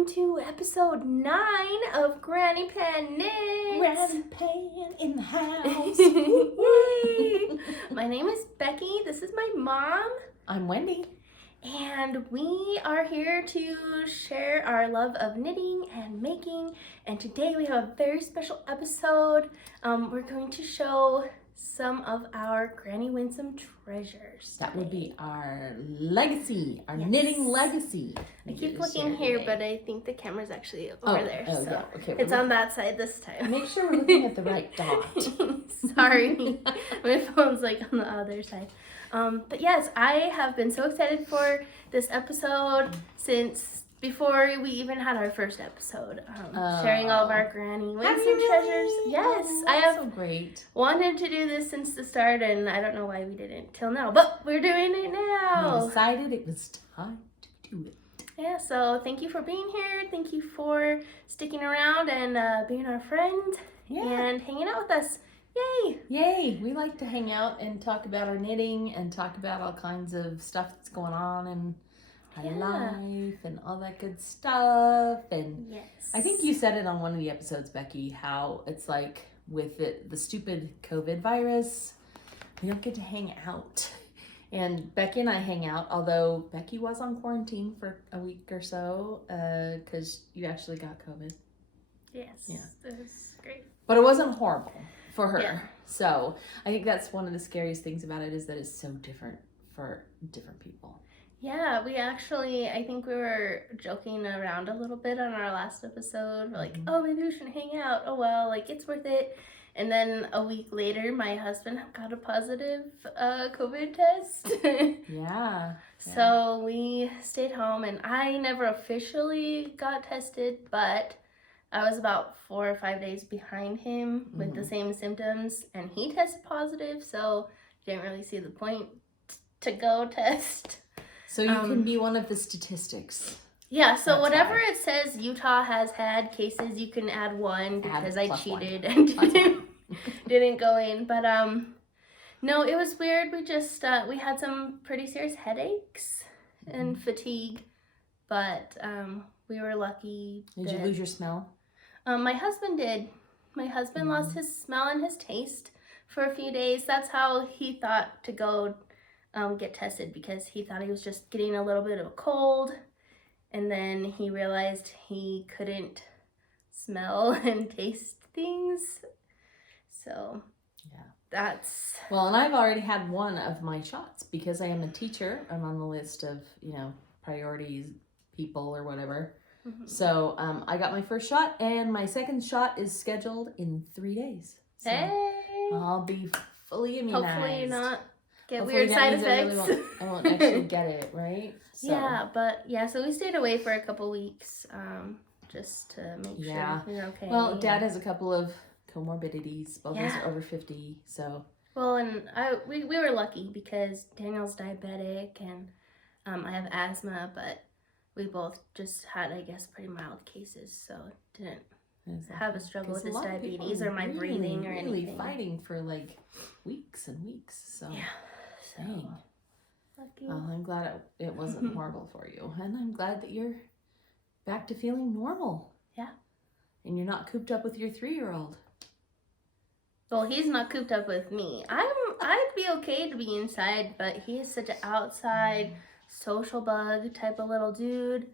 welcome to episode 9 of Granny Pan Knits. Granny Pan in the house. Yay! My name is Becky. This is my mom. I'm Wendy. And we are here to share our love of knitting and making. And today we have a very special episode. We're going to show some of our Granny Winsome treasures. That would be our legacy, our knitting legacy. I keep looking here, but I think the camera's actually over there. So yeah. Okay, it's on that side this time. Make sure we're looking at the right dot. Sorry, my phone's like on the other side. But yes, I have been so excited for this episode since before we even had our first episode, sharing all of our Granny Winsome treasures. Yes, I have so great. Wanted to do this since the start, and I don't know why we didn't till now, but we're doing it now. We decided it was time to do it. Yeah, so thank you for being here. Thank you for sticking around and being our friend and hanging out with us. Yay! Yay! We like to hang out and talk about our knitting and talk about all kinds of stuff that's going on and our life and all that good stuff. And I think you said it on one of the episodes, Becky, how it's like with the stupid COVID virus, we don't get to hang out. And Becky and I hang out, although Becky was on quarantine for a week or so because you actually got COVID. Yes. Yeah. It was great. But it wasn't horrible for her. Yeah. So I think that's one of the scariest things about it is that it's so different for different people. Yeah, we actually, I think we were joking around a little bit on our last episode. We're like, oh, maybe we should hang out. Oh, well, like, it's worth it. And then a week later, my husband got a positive COVID test. Yeah. So we stayed home, and I never officially got tested, but I was about 4 or 5 days behind him with the same symptoms, and he tested positive, so didn't really see the point to go test. So you can be one of the statistics. Yeah, so that's whatever it says Utah has had cases, you can add one because I cheated and didn't go in. But no, it was weird. We just we had some pretty serious headaches and fatigue, but we were lucky. Did you lose your smell? My husband did. My husband lost his smell and his taste for a few days. That's how he thought to go get tested, because he thought he was just getting a little bit of a cold, and then he realized he couldn't smell and taste things. So that's well, and I've already had one of my shots because I am a teacher. I'm on the list of priorities people or whatever. So I got my first shot, and my second shot is scheduled in 3 days. So I'll be fully immunized. Hopefully not get weird side effects. I won't actually get it, right? So. Yeah, so we stayed away for a couple weeks just to make sure we were okay. Well, Dad has a couple of comorbidities. Both of us are over 50, so. Well, and we were lucky because Daniel's diabetic and I have asthma, but we both just had, I guess, pretty mild cases, so didn't have a struggle with his diabetes or my breathing or anything. Really fighting for like weeks and weeks, so. Yeah. Dang. Lucky. Well, I'm glad it wasn't horrible for you. And I'm glad that you're back to feeling normal. Yeah. And you're not cooped up with your 3-year-old. Well, he's not cooped up with me. I'd be okay to be inside, but he is such an outside social bug type of little dude.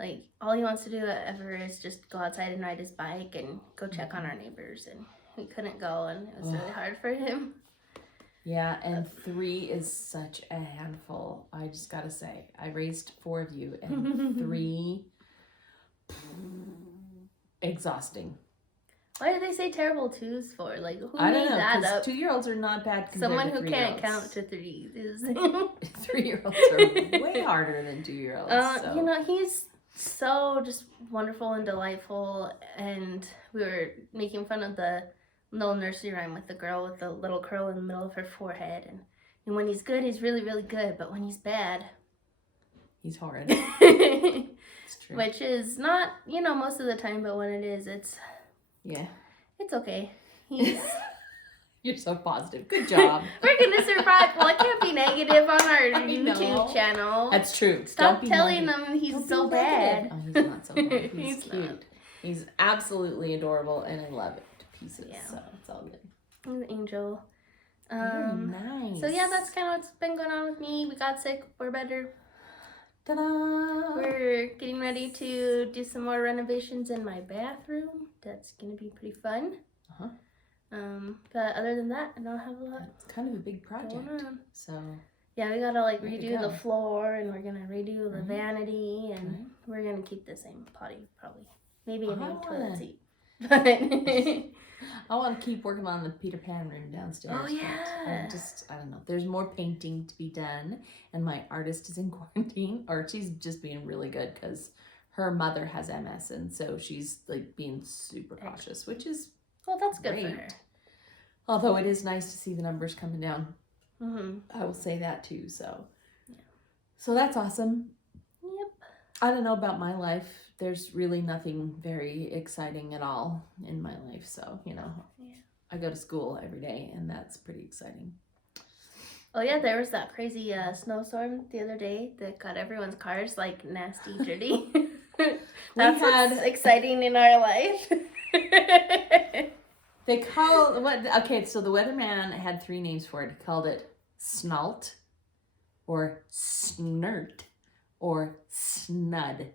Like, all he wants to do ever is just go outside and ride his bike and go check on our neighbors. And we couldn't go, and it was really hard for him. Yeah, and 3 is such a handful. I just gotta say, I raised 4 of you, and 3, exhausting. Why do they say terrible 2s for? Like, who I don't made know, that up? 2-year-olds are not bad compared Someone to who can't count to 3 is. 3-year-olds are way harder than 2-year-olds. So. He's so just wonderful and delightful, and we were making fun of the little nursery rhyme with the girl with the little curl in the middle of her forehead, and when he's good, he's really, really good, but when he's bad, he's horrid. It's true. Which is not, most of the time, but when it is, it's okay. He's You're so positive. Good job. We're gonna survive. Well, I can't be negative on our know. YouTube channel. That's true. Stop Don't telling negative. him he's Don't so be bad. negative. Oh, he's not so bad. He's, He's cute. not. He's absolutely adorable, and I love it to pieces. Yeah. So it's all good. He's an angel. Very nice. So yeah, that's kind of what's been going on with me. We got sick. We're better. Ta-da! We're getting ready to do some more renovations in my bathroom. That's gonna be pretty fun. Uh-huh. But other than that, I don't have a lot It's kind of a big project. going on. So Yeah, we gotta like Way to redo go. the floor, and we're gonna redo the Right. vanity, and Right. we're gonna keep the same potty probably. Maybe a new Oh. toilet seat. But I want to keep working on the Peter Pan room downstairs. Oh, but yeah. I don't know. There's more painting to be done, and my artist is in quarantine, or she's just being really good because her mother has MS, and so she's like being super cautious, which is well, that's good for great. her. Although it is nice to see the numbers coming down. Mm-hmm. I will say that too. So, Yeah. So that's awesome. Yep. I don't know about my life. There's really nothing very exciting at all in my life. So, Yeah. I go to school every day, and that's pretty exciting. Oh yeah, there was that crazy snowstorm the other day that got everyone's cars like nasty dirty. That's what's exciting in our life. They call okay, so the weatherman had 3 names for it. He called it snalt, or snert, or snud.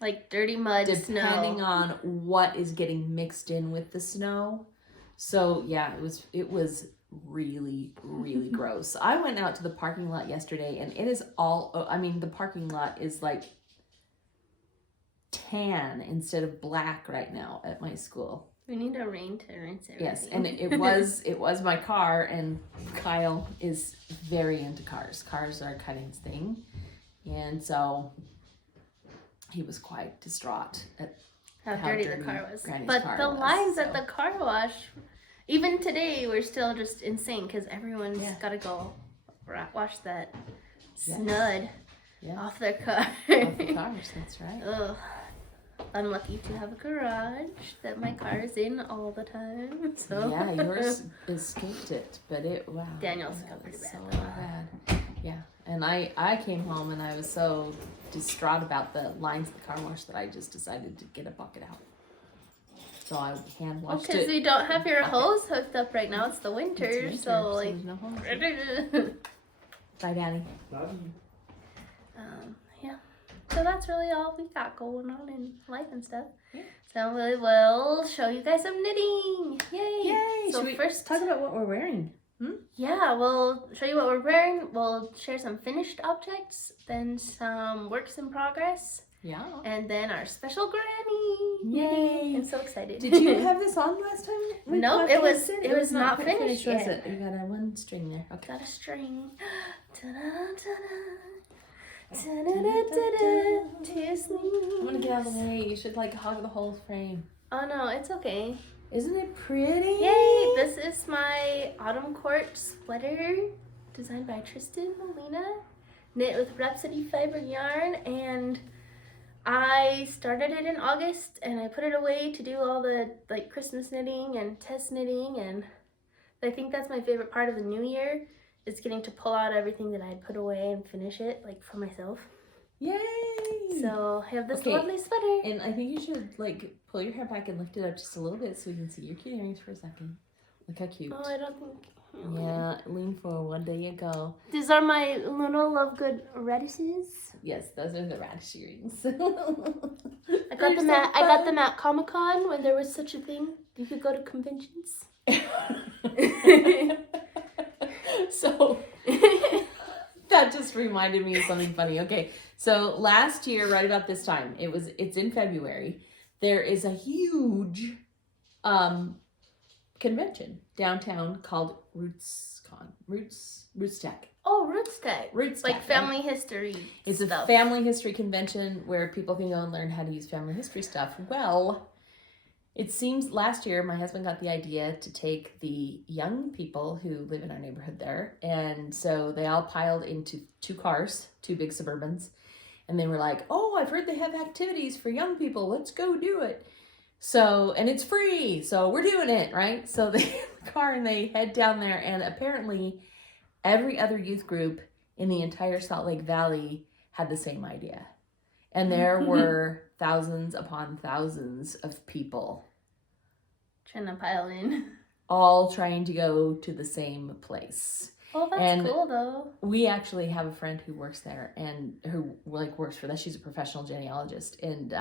Like dirty mud, Depending snow. on what is getting mixed in with the snow. So yeah, it was really, really gross. I went out to the parking lot yesterday, and it is the parking lot is like tan instead of black right now at my school. We need a rain to rinse everything. Yes, and it was my car, and Kyle is very into cars. Cars are kind of his thing, and so he was quite distraught at how dirty the car was. Granny's But car the was, lines at the car wash, even today, we're still just insane because everyone's got to go wash that snud off their car. Off the cars, that's right. Ugh. Unlucky to have a garage that my car is in all the time. So Yeah, yours escaped it, but wow. Daniel's that got pretty was bad, so though. bad. Yeah, and I came home and I was so distraught about the lines of the car wash that I just decided to get a bucket out. So I hand washed because it. we don't have your hose hooked up right now. It's the winter, It's winter, so like. there's no hose. Bye, Daddy. Yeah. So that's really all we got going on in life and stuff. Yeah. So we will show you guys some knitting. Yay! Yay! So Should we first, talk about what we're wearing? yeah, we'll show you what we're wearing. We'll share some finished objects, then some works in progress, Yeah. and then our special granny. Yay! I'm so excited. Did you have this on last time? we Nope, it was podcasted? not quite finished was yet. it? You got a one string there. Okay. Got a string. Ta-da, ta-da. Ta-da-da-da-da. Two sleeves. I'm gonna get out of the way. You should hug the whole frame. Oh no, it's okay. Isn't it pretty? Yay! This is my autumn court sweater designed by Tristan Molina, knit with Rhapsody Fiber yarn, and I started it in August and I put it away to do all the Christmas knitting and test knitting, and I think that's my favorite part of the new year is getting to pull out everything that I had put away and finish it for myself. Yay! So I have this Okay, lovely sweater. And I think you should pull your hair back and lift it up just a little bit so we can see your cute earrings for a second. Look how cute. Oh, I don't think. Yeah, lean forward. There you go. These are my Luna Lovegood radishes. Yes, those are the radish earrings. I got them at Comic-Con when there was such a thing. You could go to conventions. So that just reminded me of something funny. Okay, so last year, right about this time, it's in February. There is a huge convention downtown called Rootstech. Oh, Rootstech. Rootstech. Like family history It's stuff. a family history convention where people can go and learn how to use family history stuff. Well, it seems last year my husband got the idea to take the young people who live in our neighborhood there. And so they all piled into 2 cars, 2 big Suburbans. And they were like, oh, I've heard they have activities for young people. Let's go do it. So, and it's free. So we're doing it, right? So they get in the car and they head down there. And apparently every other youth group in the entire Salt Lake Valley had the same idea. And there were thousands upon thousands of people trying to pile in. All trying to go to the same place. Well, that's cool though. We actually have a friend who works there and who works for that. She's a professional genealogist, and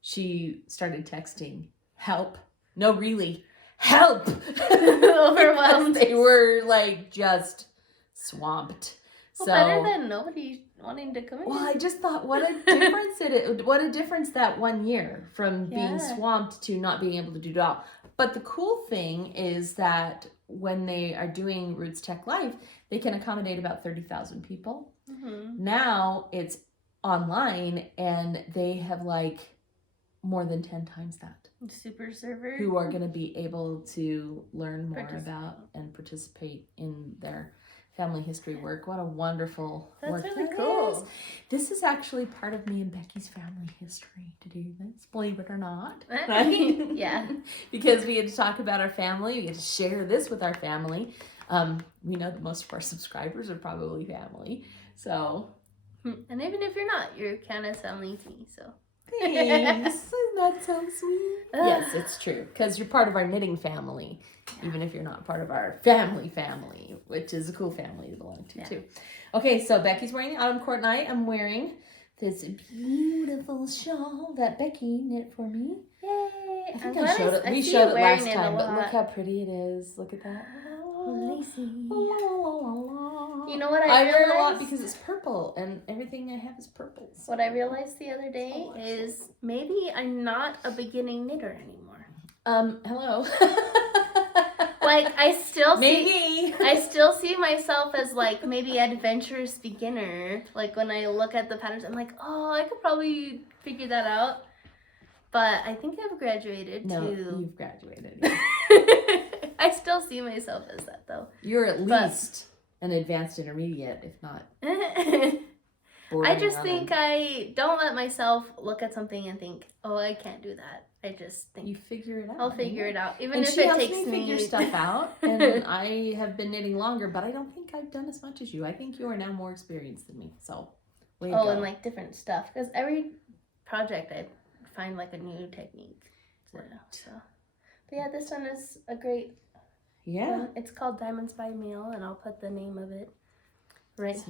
she started texting, "Help! No, really, help!" Overwhelmed. They were just swamped. Well, better than nobody wanting to come in. Well, I just thought, what a difference that 1 year from being swamped to not being able to do it all. But the cool thing is that when they are doing Roots Tech Live, they can accommodate about 30,000 people. Mm-hmm. Now it's online, and they have more than 10 times that. Super server. Who are going to be able to learn more about and participate in their family history work. What a wonderful work. That's really cool. Is. This is actually part of me and Becky's family history to do this, believe it or not. Right? Yeah. Because we had to talk about our family. We had to share this with our family. We know that most of our subscribers are probably family. So. And even if you're not, you're kind of family to me, so. Thanks. Isn't that so sweet? Yes, it's true. Because you're part of our knitting family, even if you're not part of our family, which is a cool family to belong to, too. Okay, so Becky's wearing the Autumn Court Night. I'm wearing this beautiful shawl that Becky knit for me. Yay! I think I showed it. We showed it last time, but look how pretty it is. Look at that. Lacy. You know what I realized? wear it a lot because it's purple, and everything I have is purple. So. What I realized the other day is maybe I'm not a beginning knitter anymore. Hello. I still maybe. I still see myself as maybe adventurous beginner. When I look at the patterns, I'm like, oh, I could probably figure that out. But I think I've graduated No, to. You've graduated. Yeah. I still see myself as that though. You're at least an advanced intermediate, if not. I just think I don't let myself look at something and think, oh, I can't do that. I just think you figure it out. I'll figure it out, even and if it it takes takes me figure stuff out. And I have been knitting longer, but I don't think I've done as much as you. I think you are now more experienced than me. So, and different stuff, because every project I find a new technique. So, but yeah, this one is a great. Yeah. It's called Diamonds by Mail, and I'll put the name of it right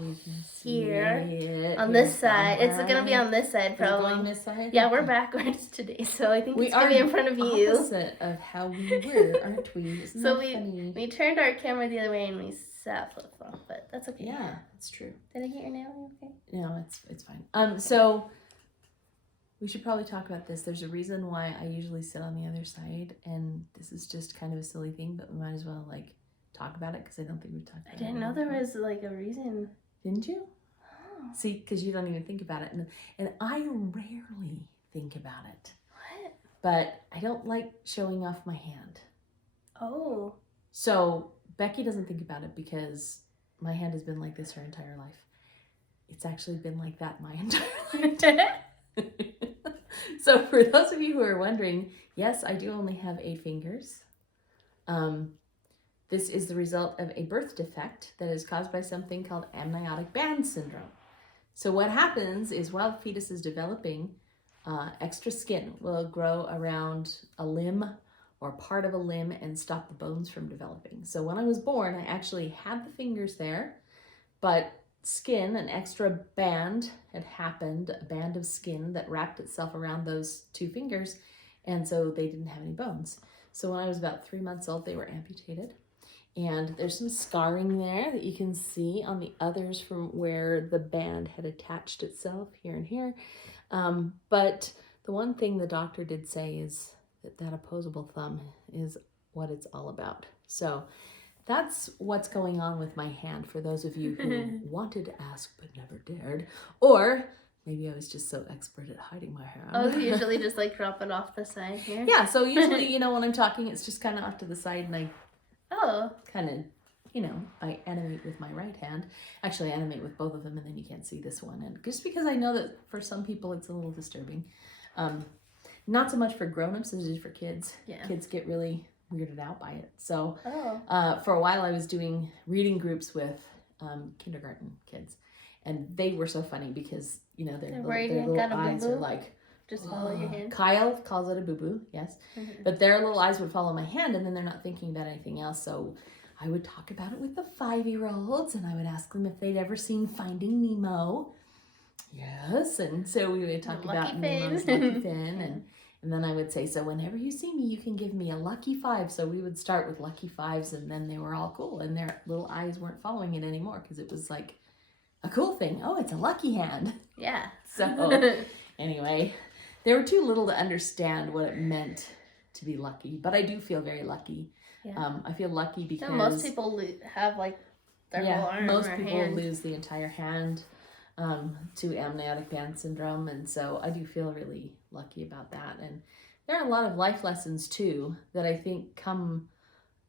here on this side. It's going to be on this side, probably. On this side? Yeah, we're backwards today, so I think it's going to be in front of you. Opposite of how we were, aren't we? Isn't so that funny? we turned our camera the other way and we sat flip-flop, but that's okay. Yeah, that's true. Did I get your nail? Okay. No, it's fine. So we should probably talk about this. There's a reason why I usually sit on the other side, and this is just kind of a silly thing, but we might as well talk about it because I don't think we've talked about it. I didn't know there was a reason. Didn't you? Oh. See, because you don't even think about it, and I rarely think about it. What? But I don't like showing off my hand. Oh. So Becky doesn't think about it because my hand has been like this her entire life. It's actually been like that my entire life. So for those of you who are wondering, yes, I do only have 8 fingers. This is the result of a birth defect that is caused by something called amniotic band syndrome. So what happens is while the fetus is developing, extra skin will grow around a limb or part of a limb and stop the bones from developing. So when I was born, I actually had the fingers there, but skin, an extra band had happened, a band of skin that wrapped itself around those 2 fingers, and so they didn't have any bones. So when I was about 3 months old, they were amputated. And there's some scarring there that you can see on the others from where the band had attached itself here and here. But the one thing the doctor did say is that opposable thumb is what it's all about. So that's what's going on with my hand for those of you who wanted to ask but never dared. Or maybe I was just so expert at hiding my hand. Oh, you usually just drop it off the side here? Yeah, so usually, when I'm talking, it's just kind of off to the side and I kind of, I animate with my right hand. Actually, I animate with both of them, and then you can't see this one. And just because I know that for some people it's a little disturbing. Not so much for grown-ups as it is for kids. Yeah. Kids get really weirded out by it. So Oh. for a while I was doing reading groups with kindergarten kids, and they were so funny because their little eyes are like, just follow your hand. Kyle calls it a boo-boo, yes. But their little eyes would follow my hand, and then they're not thinking about anything else. So I would talk about it with the 5-year-olds, and I would ask them if they'd ever seen Finding Nemo. Yes, and so we would talk about Nemo's Lucky Fin, and then I would say, so whenever you see me, you can give me a lucky 5. So we would start with lucky 5s, and then they were all cool, and their little eyes weren't following it anymore because it was like a cool thing. Oh, it's a lucky hand. Yeah. So anyway, they were too little to understand what it meant to be lucky, but I do feel very lucky. Yeah. I feel lucky because most people have like their whole arm most or people hand. lose the entire hand to amniotic band syndrome, and so I do feel really lucky about that. And there are a lot of life lessons too that I think come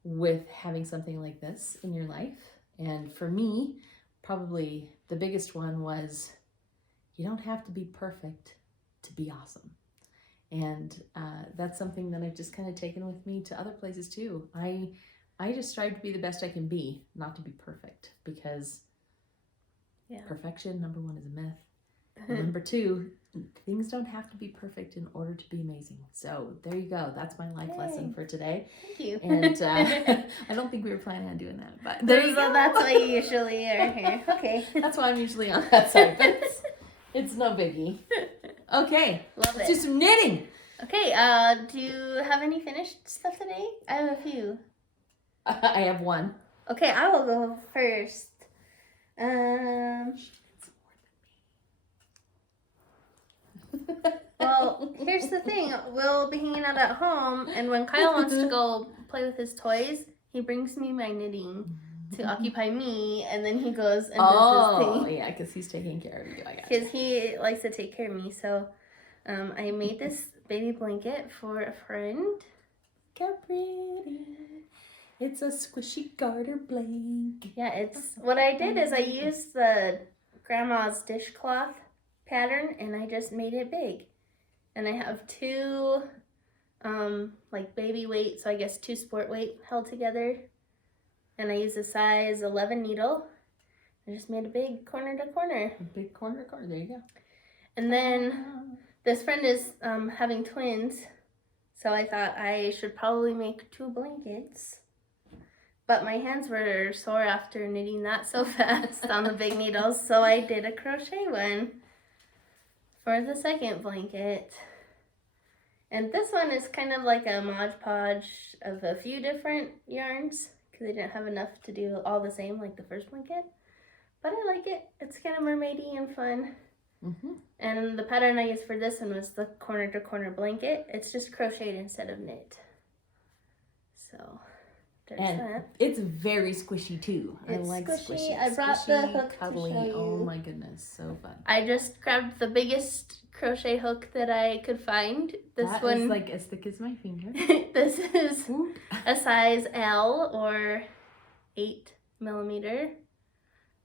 with having something like this in your life. And for me, probably the biggest one was you don't have to be perfect to be awesome. And that's something that I've just kind of taken with me to other places too. I just strive to be the best I can be, not to be perfect, because perfection, number 1, is a myth. And number 2, things don't have to be perfect in order to be amazing. So there you go. That's my life lesson for today. Thank you. And I don't think we were planning on doing that, but there you go. That's why you usually are here. Okay. That's why I'm usually on that side, but it's no biggie. Okay. Love Let's it. do some knitting. Okay, do you have any finished stuff today? I have a few. I have one. Okay, I will go first. Well, here's the thing. We'll be hanging out at home, and when Kyle wants to go play with his toys, he brings me my knitting to occupy me, and then he goes and does his thing. Oh, yeah, because he's taking care of you, I guess. Because he likes to take care of me, so I made this baby blanket for a friend. How pretty. It's a squishy garter blanket. Yeah, what I did is I used the grandma's dishcloth pattern, and I just made it big. And I have 2 like baby weight, so I guess 2 sport weight held together. And I used a size 11 needle. I just made a big corner to corner. A big corner to corner, there you go. And then this friend is having twins, so I thought I should probably make 2 blankets. But my hands were sore after knitting that so fast on the big needles, so I did a crochet one for the second blanket. And this one is kind of like a Mod Podge of a few different yarns, because I didn't have enough to do all the same like the first blanket. But I like it. It's kind of mermaidy and fun. And the pattern I used for this one was the corner to corner blanket. It's just crocheted instead of knit. So there's that. It's very squishy too. I like squishy. I brought squishy, the hook cuddly. to show you. Oh my goodness, so fun. I just grabbed the biggest crochet hook that I could find. That is like as thick as my finger. This is a size L or 8mm,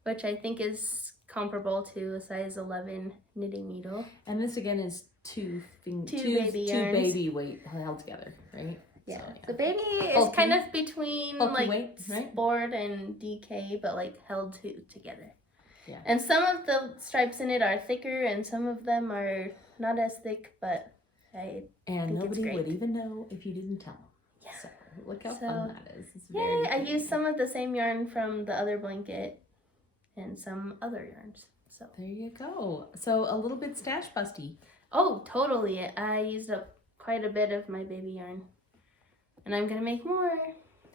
which I think is comparable to a size 11 knitting needle. And this again is two yarns. baby weight held together, right? Yeah. So, The baby is kind of between like weight, right? sport and DK, but like held together. Yeah. And some of the stripes in it are thicker, and some of them are not as thick, but I think nobody it's great. would even know if you didn't tell them. Yeah. So look how fun that is. It's Yay! I pretty. used some of the same yarn from the other blanket and some other yarns. So there you go. So a little bit stash busty. Oh, totally. I used up quite a bit of my baby yarn. And I'm gonna make more.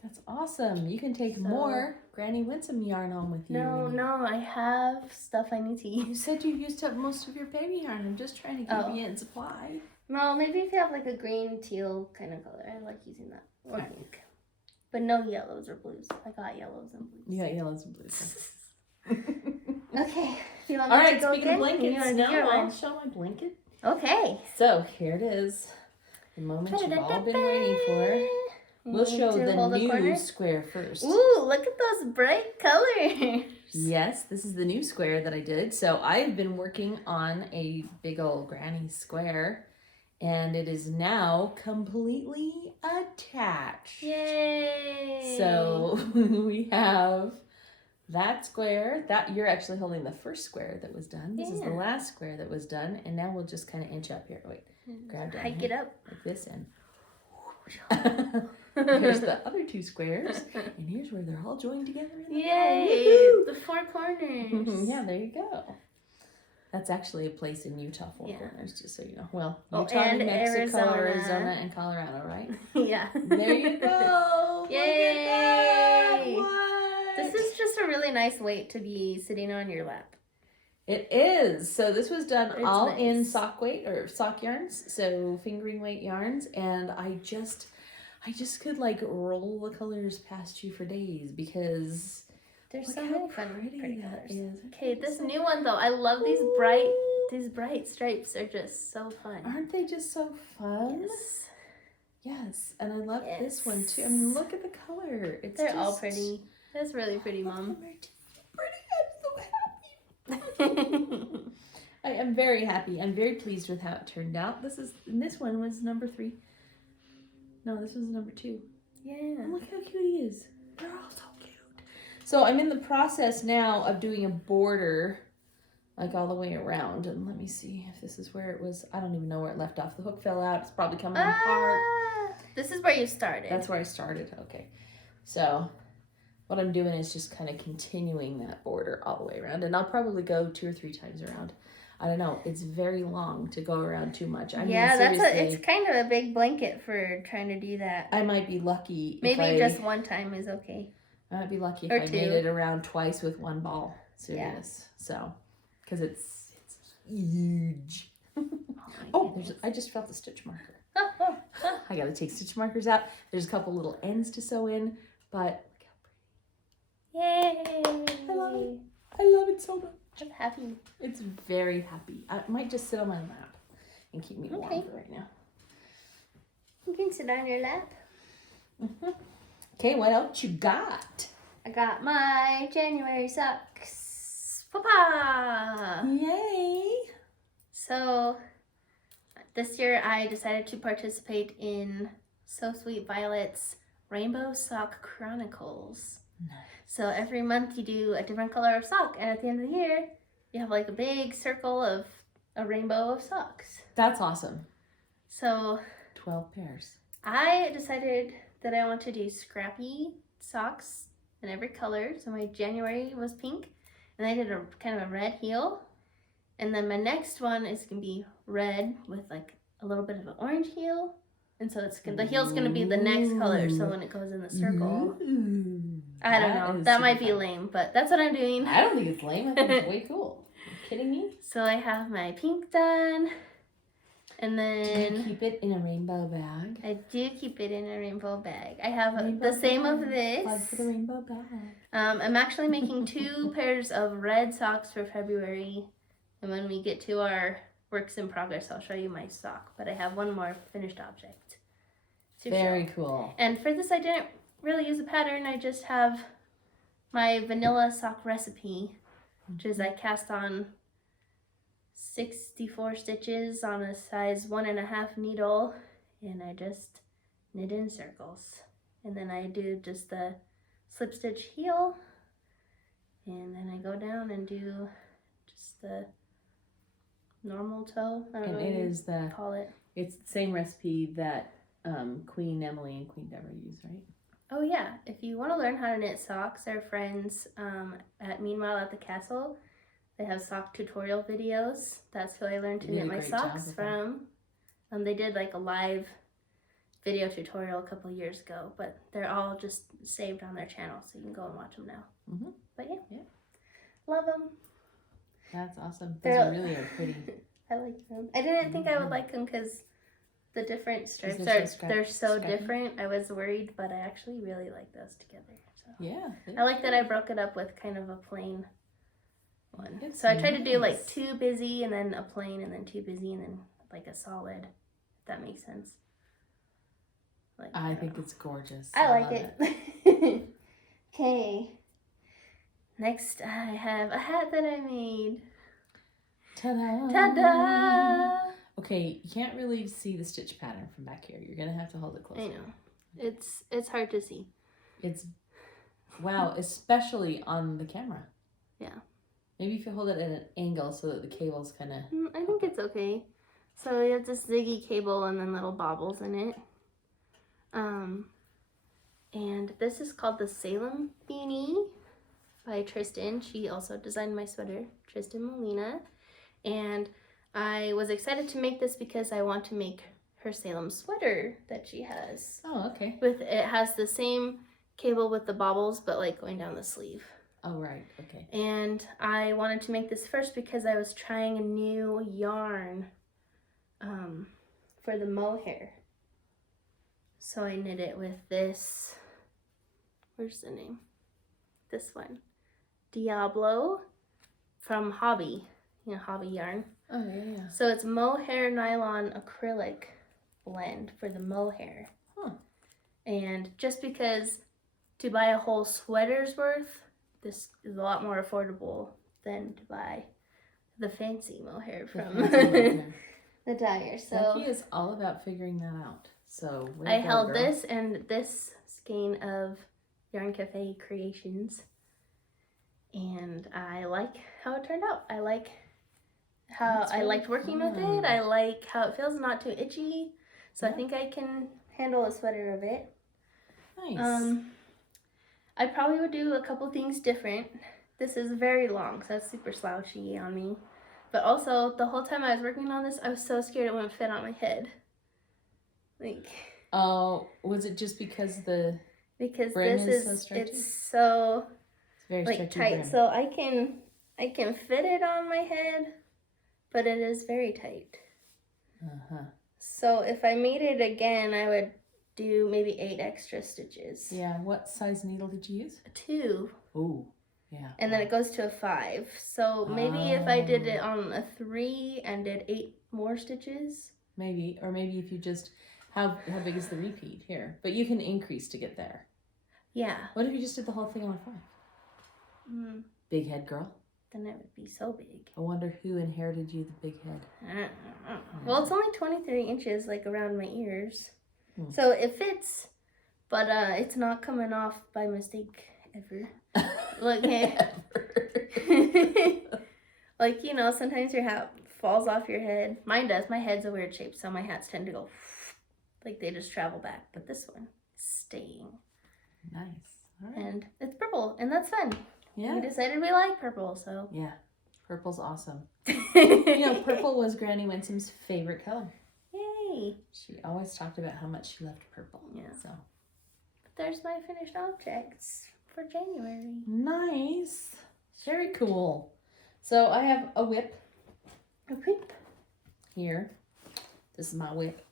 That's awesome. You can take more Granny Winsome yarn home with you. No, I have stuff I need to use. You said you used up most of your baby yarn. I'm just trying to keep you in supply. No, maybe if you have like a green teal kind of color. I like using that. Or pink. But no yellows or blues. I got yellows and blues. You got yellows and blues. Okay. Do you want All me right, to go speaking of blankets, I'll show my blanket. Okay. So here it is. The moment you've all been waiting for. We'll show the new square first. Ooh, look at those bright colors. Yes, this is the new square that I did. So I've been working on a big old granny square, and it is now completely attached. Yay! So we have that square. That you're actually holding the first square that was done. This is the last square that was done, and now we'll just kind of inch up here. Wait, grab down hike here, it up like this, and here's the other two squares, and here's where they're all joined together. Yay! The four corners. Yeah, there you go. That's actually a place in Utah, Four Corners, just so you know. Well, Utah, and New Mexico, Arizona, and Colorado, right? Yeah. There you go. Yay! Look at that. What? This is just a really nice weight to be sitting on your lap. It is. So this was done all nice. in sock weight or sock yarns, so fingering weight yarns, and I just could like roll the colors past you for days because there's look so how many fun, pretty pretty that colors. is. Okay, this new one though, I love these bright stripes are just so fun. Aren't they just so fun? Yes. Yes, and I love this one too. I mean, look at the color. They're all pretty. That's really pretty, Mom. I'm so happy. I am very happy. I'm very pleased with how it turned out. This one was number 3. No, this was number 2. Yeah. And look how cute he is. They're all so cute. So I'm in the process now of doing a border, like all the way around. And let me see if this is where it was. I don't even know where it left off. The hook fell out. It's probably coming apart. This is where you started. That's where I started. Okay. So what I'm doing is just kind of continuing that border all the way around. And I'll probably go 2 or 3 times around. I don't know. It's very long to go around too much. I mean, it's kind of a big blanket for trying to do that. I might be lucky. Maybe just one time is okay. I might be lucky if Or I 2. made it around twice with one ball. Serious. So, because it's huge. I just felt the stitch marker. I got to take stitch markers out. There's a couple little ends to sew in, but look how pretty. Yay! I love it. I love it so much. I'm happy. It's very happy. I might just sit on my lap and keep me warm for right now. You can sit on your lap. Okay, what else you got? I got my January socks. Papa! Yay! So, this year I decided to participate in So Sweet Violet's Rainbow Sock Chronicles. Nice. So every month you do a different color of sock, and at the end of the year, you have like a big circle of a rainbow of socks. That's awesome. So 12 pairs. I decided that I want to do scrappy socks in every color. So my January was pink, and I did a kind of a red heel. And then my next one is going to be red with like a little bit of an orange heel. And so the heel's going to be the next color, so when it goes in the circle. I don't know. That might be lame, but that's what I'm doing. I don't think it's lame. I think it's way cool. Are you kidding me? So I have my pink done. And then... Do you keep it in a rainbow bag? I do keep it in a rainbow bag. I have Rainbow the same bag. of this. Plug for the rainbow bag. I'm actually making 2 pairs of red socks for February. And when we get to our works in progress, I'll show you my sock. But I have one more finished object to Very show. cool. And for this, I didn't really use a pattern. I just have my vanilla sock recipe, which is I cast on 64 stitches on a size 1.5 needle, and I just knit in circles. And then I do just the slip stitch heel, and then I go down and do just the normal toe. I don't know what you call it. It's the same recipe that Queen Emily and Queen Deborah use, right? Oh yeah, if you want to learn how to knit socks, our friends at Meanwhile at the Castle, they have sock tutorial videos. That's who I learned to knit my socks from. They did like a live video tutorial a couple of years ago, but they're all just saved on their channel, so you can go and watch them now. Mm-hmm. But yeah, love them. That's awesome. Those really are pretty. I like them. I didn't think I would like them because the different stripes they're so different. I was worried, but I actually really like those together. So. Yeah. I like that I broke it up with kind of a plain one. So I tried to do like 2 busy and then a plain and then 2 busy and then like a solid, if that makes sense. Like, I think it's gorgeous. I like it. Okay. Next, I have a hat that I made. Ta-da! Ta-da! Okay, you can't really see the stitch pattern from back here. You're gonna have to hold it closer. I know. It's hard to see. It's, wow, especially on the camera. Yeah. Maybe if you hold it at an angle so that the cable's kind of... I think it's okay. So you have this ziggy cable and then little bobbles in it. And this is called the Salem Beanie by Tristan. She also designed my sweater, Tristan Molina. And I was excited to make this because I want to make her Salem sweater that she has. Oh, okay. It has the same cable with the bobbles, but like going down the sleeve. Oh, right. Okay. And I wanted to make this first because I was trying a new yarn for the mohair. So I knit it with this, where's the name? This one. Diablo from Hobby, Hobby Yarn. Oh, yeah. So it's mohair nylon acrylic blend for the mohair. Huh. And just because to buy a whole sweater's worth, this is a lot more affordable than to buy the fancy mohair from the dyer. So Becky is all about figuring that out. So I held this and this skein of Yarn Cafe Creations, and I like how it turned out. I like how I liked working with it. I like how it feels, not too itchy. So I think I can handle a sweater of it. Nice. I probably would do a couple things different. This is very long, so it's super slouchy on me. But also, the whole time I was working on this, I was so scared it wouldn't fit on my head. Oh, was it just because the because brim this is so is stretchy? it's so Very like stretchy tight, brim. so I can fit it on my head, but it is very tight. So if I made it again, I would do maybe 8 extra stitches. Yeah. What size needle did you use? 2. Ooh. Yeah. And then it goes to a 5. So maybe if I did it on a 3 and did 8 more stitches. Maybe, or maybe if you just, how big is the repeat here? But you can increase to get there. Yeah. What if you just did the whole thing on a 5? Big head girl. Then it would be so big. I wonder who inherited you the big head. Well, it's only 23 inches, like around my ears. So it fits, but it's not coming off by mistake ever. Look, like, sometimes your hat falls off your head. Mine does. My head's a weird shape, so my hats tend to go like they just travel back. But this one is staying. Nice. All right. And it's purple, and that's fun. Yeah. We decided we like purple, so. Yeah. Purple's awesome. Purple was Granny Winsome's favorite color. Yay. She always talked about how much she loved purple. Yeah. So. There's my finished objects for January. Nice. Very cool. So I have a whip. A whip. Here. This is my whip.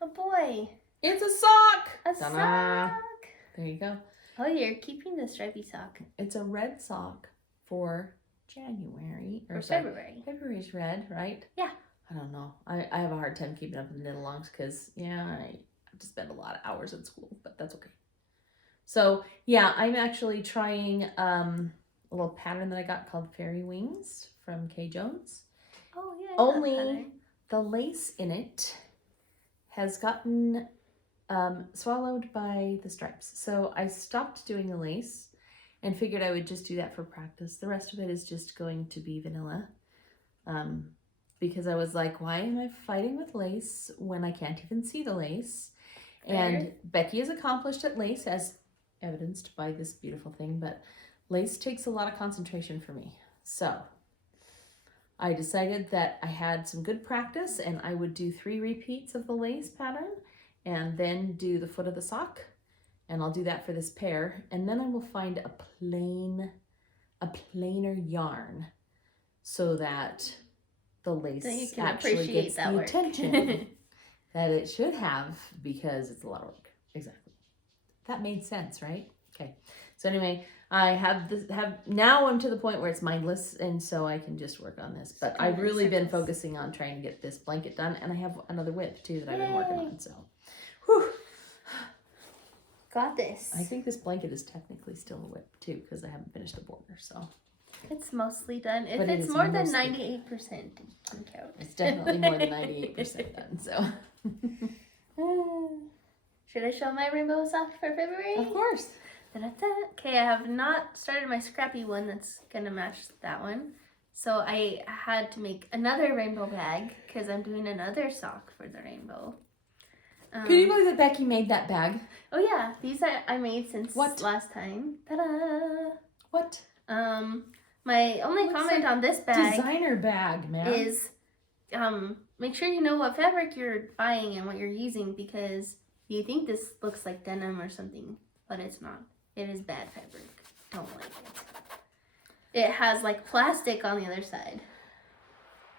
Oh boy. It's a sock. A Ta-da. sock. There you go. Oh, you're keeping the stripy sock. It's a red sock for January. Or February. February's red, right? Yeah. I don't know. I have a hard time keeping up with the knit-alongs because, I have to spend a lot of hours at school, but that's okay. So, yeah, I'm actually trying a little pattern that I got called Fairy Wings from Kay Jones. Oh, yeah. Only the lace in it has gotten swallowed by the stripes. So I stopped doing the lace and figured I would just do that for practice. The rest of it is just going to be vanilla. Because I was like, why am I fighting with lace when I can't even see the lace? Fair. And Becky is accomplished at lace, as evidenced by this beautiful thing, but lace takes a lot of concentration for me. So I decided that I had some good practice and I would do 3 repeats of the lace pattern and then do the foot of the sock. And I'll do that for this pair. And then I will find a plainer yarn so that the lace actually gets the attention that it should have, because it's a lot of work. Exactly. That made sense, right? Okay. So anyway, I have now I'm to the point where it's mindless, and so I can just work on this. But I've really been focusing on trying to get this blanket done, and I have another whip too that I've been working on. So, whew. Got this. I think this blanket is technically still a whip too because I haven't finished the border. So, It's mostly done. If But it it's is more than mostly 98%, it can count. It's definitely more than 98% done, so. Should I show my rainbow sock for February? Of course. Da-da-da. Okay, I have not started my scrappy one that's gonna match that one. So I had to make another rainbow bag because I'm doing another sock for the rainbow. Can you believe that Becky made that bag? Oh yeah, these I made since last time. Ta-da! What? My only comment on this bag designer bag, man. is make sure you know what fabric you're buying and what you're using, because you think this looks like denim or something, but it's not. It is bad fabric. Don't like it. It has like plastic on the other side.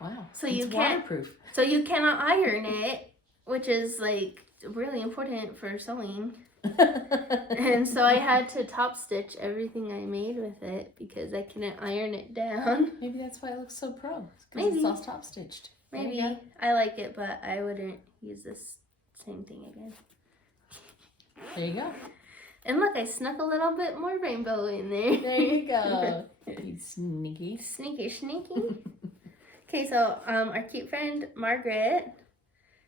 Wow. So it's you can't waterproof. So you cannot iron it, which is like really important for sewing. And so I had to top stitch everything I made with it because I couldn't iron it down. Maybe that's why it looks so pro. Maybe. Because it's all top stitched. Maybe. I like it, but I wouldn't use this same thing again. There you go. And look, I snuck a little bit more rainbow in there. There you go. You sneaky. Sneaky, sneaky. Okay, so our cute friend Margaret,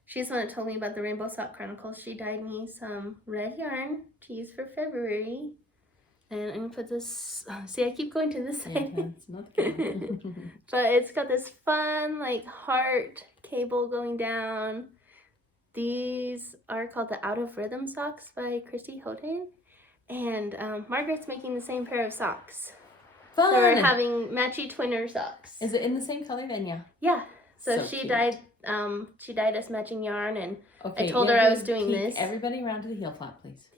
she's the one that told me about the Rainbow Sock Chronicles. She dyed me some red yarn to use for February. And I'm going to put this, see, I keep going to this side. Yeah, that's not good. But it's got this fun, like, heart cable going down. These are called the Out of Rhythm socks by Christy Houghton. And Margaret's making the same pair of socks. Fun. So we're having matchy twinner socks. Is it in the same color then? Yeah. Yeah. So she cute. dyed us matching yarn, and Okay, I told her I was doing this. Everybody around to the heel flap, please.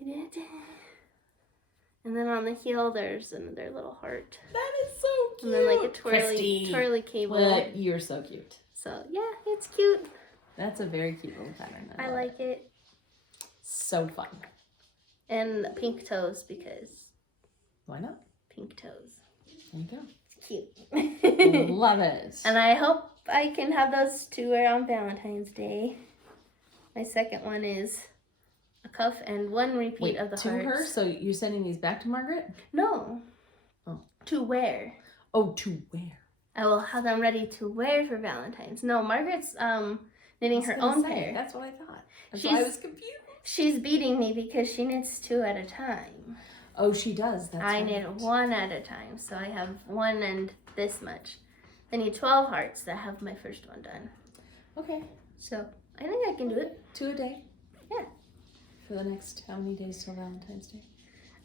And then on the heel, there's another little heart. That is so cute. And then like a twirly cable. Well, you're so cute. So yeah, it's cute. That's a very cute little pattern. I like it. So fun. And pink toes, because why not? Pink toes. There you go. It's cute. Love it. And I hope I can have those to wear on Valentine's Day. My second one is a cuff and one repeat of the to hearts. her? So you're sending these back to Margaret? No. Oh. To wear. Oh, to wear. I will have them ready to wear for Valentine's. No, Margaret's knitting her own pair. That's what I thought. That's why I was confused. She's beating me because she knits 2 at a time. Oh, she does. That's I right. knit 1 at a time, so I have 1 and this much. I need 12 hearts to have my first one done. Okay. So I think I can do it. 2 a day? Yeah. For the next how many days till Valentine's Day?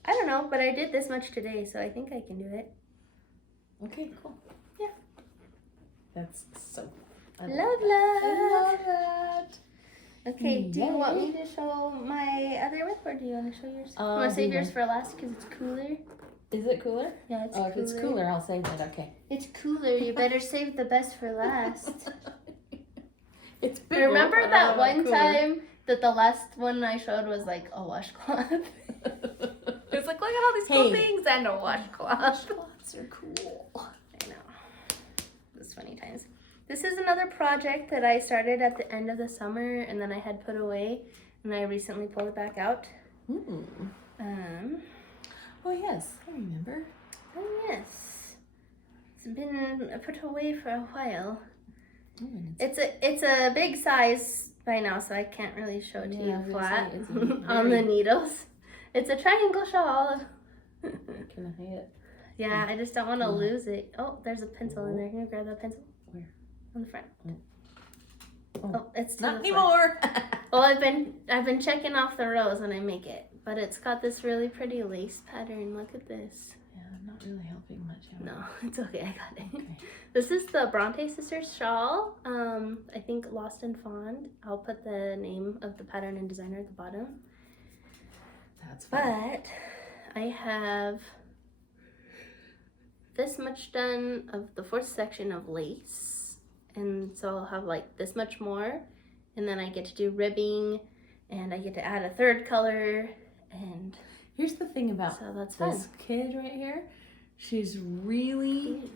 I don't know, but I did this much today, so I think I can do it. Okay, cool. Yeah. That's so Love. I love that. Okay, do you want me to show my other whip, or do you want to show yours? You want to save yours for last because it's cooler? Is it cooler? Yeah, it's cooler. cooler. If it's cooler, I'll save it. Okay. It's cooler. You better save the best for last. It's bigger. Remember that one time that the last one I showed was like a washcloth? It's like, look at all these cool things and a washcloth. Washcloths are cool. I know. It's funny times. This is another project that I started at the end of the summer and then I had put away, and I recently pulled it back out. Oh yes, I remember. Oh yes. It's been put away for a while. It's a big size by now, so I can't really show it to you flat on the needles. It's a triangle shawl. Can I see it? Yeah, I just don't want to lose it. Oh, there's a pencil in there. Can you grab that pencil? Where? On the front. Oh, it's not anymore. Well, I've been checking off the rows when I make it, but it's got this really pretty lace pattern. Look at this. Yeah, I'm not really helping much. No, it's okay. I got it. Okay. This is the Bronte Sisters shawl. I think Lost and Fond. I'll put the name of the pattern and designer at the bottom. That's fine. But I have this much done of the 4th section of lace, and so I'll have like this much more, and then I get to do ribbing, and I get to add a 3rd color, and here's the thing about this kid right here. She's really,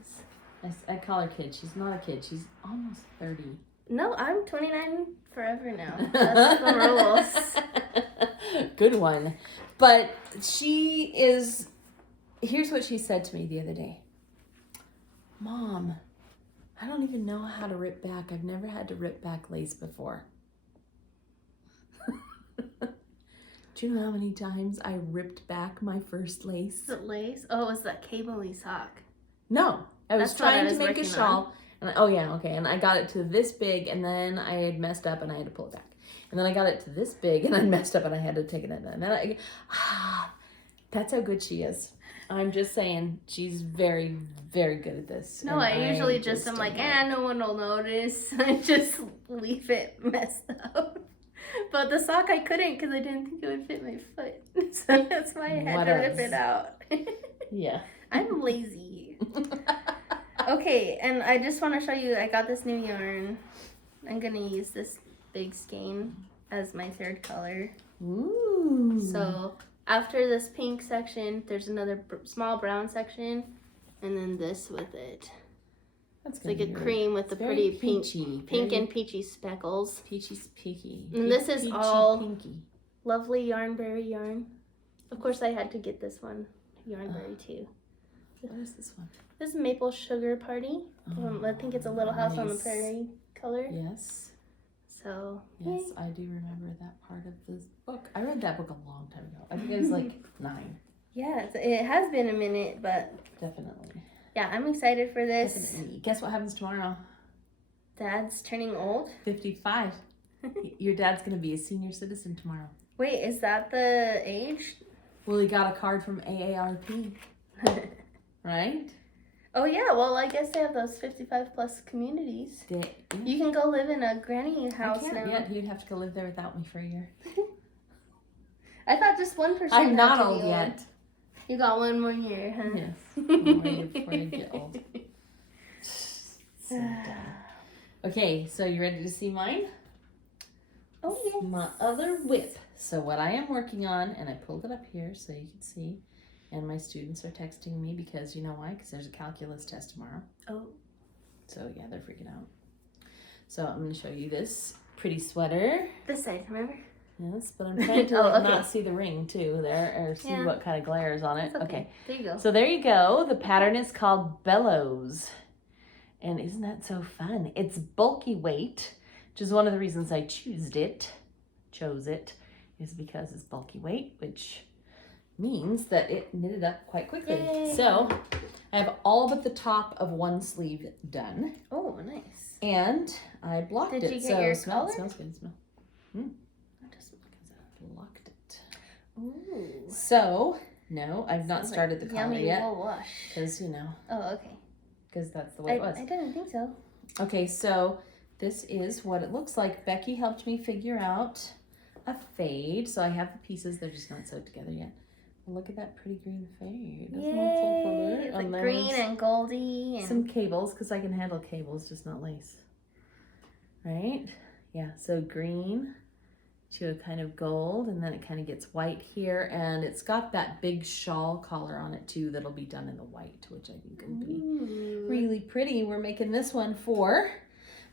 I call her kid. She's not a kid. She's almost 30. No, I'm 29 forever now. That's the rules. Good one. But she is, here's what she said to me the other day. Mom, I don't even know how to rip back. I've never had to rip back lace before. Do you know how many times I ripped back my first lace? The lace? Oh, it was that cable-y sock. No, I was That's what I trying to was make a working shawl. And and I got it to this big, and then I had messed up and I had to pull it back. And then I got it to this big, and I messed up and I had to take it in. And then that's how good she is. I'm just saying, she's very, very good at this. No, I usually just am like, no one will notice. I just leave it messed up. But the sock I couldn't because I didn't think it would fit my foot. So that's why I had to rip it out. Yeah. I'm lazy. Okay, and I just want to show you, I got this new yarn. I'm going to use this big skein as my third color. Ooh. So after this pink section, there's another small brown section, and then this with it. That's it's like a cream with the pretty pink and peachy speckles. Peachy. And this is all pinky. Lovely Yarnbrary yarn. Of course, I had to get this one, Yarnbrary too. What is this one? This is Maple Sugar Party. I think it's a Little House on the Prairie color. Yes. So. Yes, I do remember that part of this book. I read that book a long time ago. I think I was like 9. Yeah, it has been a minute, but. Definitely. Yeah, I'm excited for this. Definitely. Guess what happens tomorrow? Dad's turning old. 55. Your dad's going to be a senior citizen tomorrow. Wait, is that the age? Well, he got a card from AARP. Right? Oh, yeah. Well, I guess they have those 55 plus communities. Yeah. You can go live in a granny house now. Yeah, you'd have to go live there without me for a year. I thought just 1%. I'm not old yet. You got 1 more year, huh? Yes. 1 more year before I get old. So dumb. Okay, so you ready to see mine? Oh, yes. My other whip. So what I am working on, and I pulled it up here so you can see, and my students are texting me because you know why? Because there's a calculus test tomorrow. Oh. So yeah, they're freaking out. So I'm going to show you this pretty sweater. This side, remember? Yes, but I'm trying to not see the ring too there, or see what kind of glare is on it. Okay. There you go. So there you go. The pattern is called Bellows. And isn't that so fun? It's bulky weight, which is one of the reasons I chose it, is because it's bulky weight, which means that it knitted up quite quickly. Yay. So I have all but the top of one sleeve done. Oh, nice. And I blocked it. Did you get your smell, color? It smells good. Smell. Blocked it. Ooh. So, no, I've not started the collar yet. Yummy wash. Because, you know. Oh, okay. Because that's the way it was. I didn't think so. Okay, so this is what it looks like. Becky helped me figure out a fade. So I have the pieces. They're just not sewed together yet. Look at that pretty green fade. That's full color. It's like green and goldy. And... some cables, because I can handle cables, just not lace. Right? Yeah, so green to a kind of gold, and then it kind of gets white here, and it's got that big shawl collar on it too that'll be done in the white, which I think will be really pretty. We're making this one for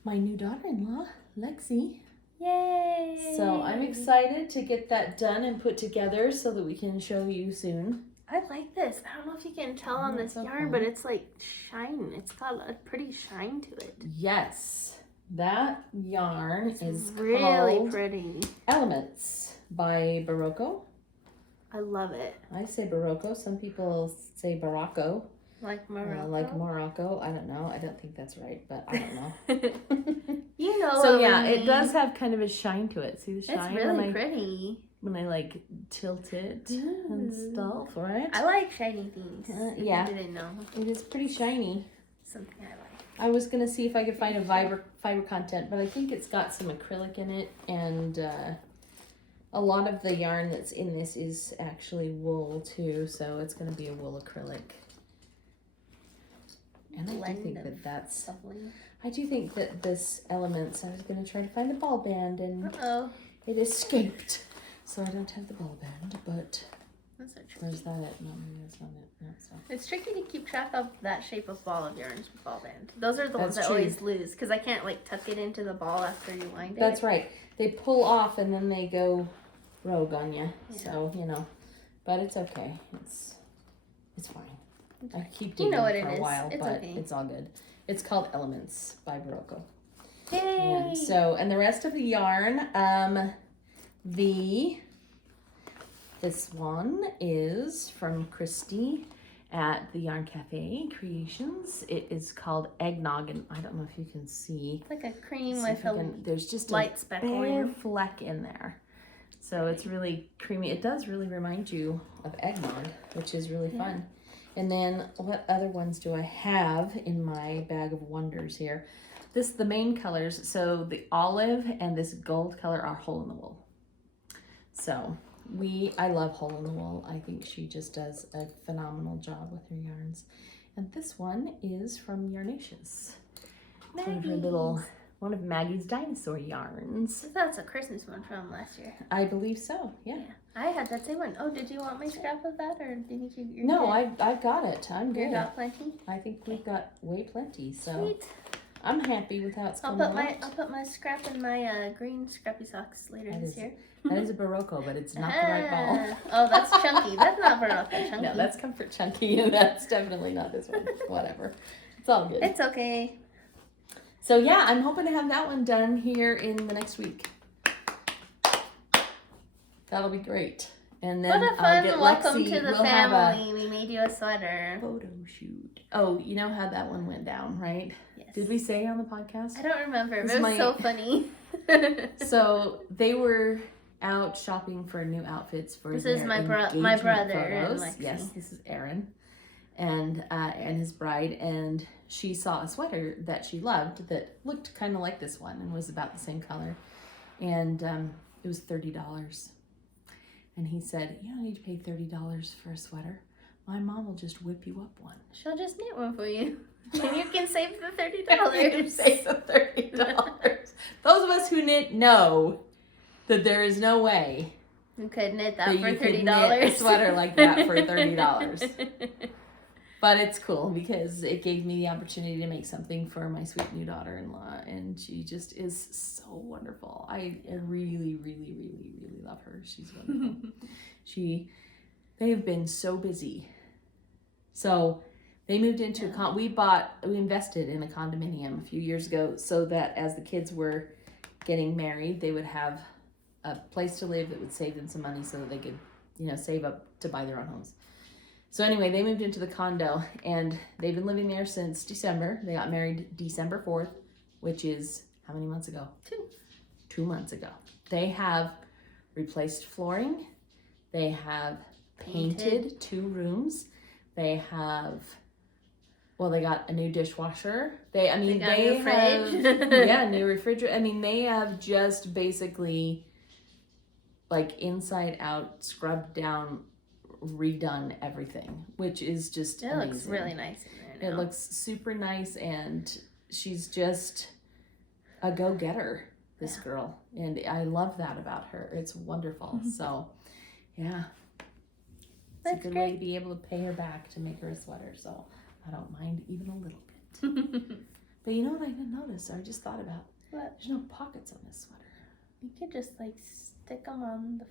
my new daughter-in-law, Lexi. Yay! So I'm excited to get that done and put together so that we can show you soon. I like this. I don't know if you can tell on this yarn, but it's like shine. It's got a pretty shine to it. Yes. That yarn is really called pretty. Elements by Barocco. I love it. I say Barocco. Some people say Barocco. Like Morocco? Like Morocco. I don't know. I don't think that's right, but I don't know. You know. So yeah, it does have kind of a shine to it. See the shine? It's really pretty. When I like tilt it and stuff, right? I like shiny things. Yeah. I didn't know. It is pretty shiny. Something I like. I was going to see if I could find a fiber content, but I think it's got some acrylic in it, and a lot of the yarn that's in this is actually wool too, so it's going to be a wool acrylic. And I do think that's lovely. I do think that this Elements, I was going to try to find the ball band, and it escaped, so I don't have the ball band, but... That's so tricky. Where's that at? No, that's not it. No, it's not. It's tricky to keep track of that shape of ball of yarns with ball band. Those are the ones that always lose because I can't like tuck it into the ball after you wind it. That's right. They pull off and then they go rogue on you. Yeah. So, you know, but it's okay. It's fine. I keep digging what for it a is. while, It's but okay. it's all good. It's called Elements by Barocco. Yay! And the rest of the yarn, this one is from Christy at the Yarn Cafe Creations. It is called Eggnog, and I don't know if you can see. It's like a cream with a there's just light a speckle bare fleck in there. So it's really creamy. It does really remind you of eggnog, which is really fun. And then what other ones do I have in my bag of wonders here? The main colors, so the olive and this gold color are Hole in the Wool. So I love Hole in the Wool. I think she just does a phenomenal job with her yarns. And this one is from Yarnaceous. One of Maggie's dinosaur yarns. That's a Christmas one from last year. I believe so, yeah. I had that same one. Oh, did you want my scrap of that, or did you? No, I've got it. I'm good. You got plenty? I think we've got way plenty, so Sweet. I'm happy with how it's I'll coming out. I'll put my scrap in my green scrappy socks later this year. That is a Barocco, but it's not the right ball. Oh, that's chunky. That's not Barocco chunky. No, that's Comfort Chunky, and that's definitely not this one. Whatever. It's all good. It's okay. So yeah, I'm hoping to have that one done here in the next week. That'll be great. And then what a fun welcome Lexi. to the family. We made you a sweater. Photo shoot. Oh, you know how that one went down, right? Yes. Did we say on the podcast? I don't remember, but it was so funny. So they were out shopping for new outfits for this is my brother and Lexi. Yes, this is Aaron and his bride, and she saw a sweater that she loved that looked kind of like this one and was about the same color, and it was $30. And he said, "You don't need to pay $30 for a sweater. My mom will just whip you up one. She'll just knit one for you, and you can save the $30." You can save the $30. Those of us who knit know that there is no way you could knit that for you $30. could knit a sweater like that for $30. But it's cool because it gave me the opportunity to make something for my sweet new daughter-in-law, and she just is so wonderful. I really, really, really, really love her. She's wonderful. They have been so busy. So they moved into we invested in a condominium a few years ago so that as the kids were getting married, they would have a place to live that would save them some money so that they could, save up to buy their own homes. So anyway, they moved into the condo, and they've been living there since December. They got married December 4th, which is how many months ago? 2 months ago. They have replaced flooring. They have painted 2 rooms. They have, they got a new dishwasher. They got a new fridge. New refrigerator. I mean, they have just basically, like, inside out, scrubbed down, redone everything, which is just amazing. Looks really nice in there now. It looks super nice, and she's just a go-getter, this girl, and I love that about her. It's wonderful. So yeah, it's a good way to be able to pay her back to make her a sweater, so I don't mind even a little bit. But you know what I didn't notice, or I just thought about? What? There's no pockets on this sweater. You could just stick them on the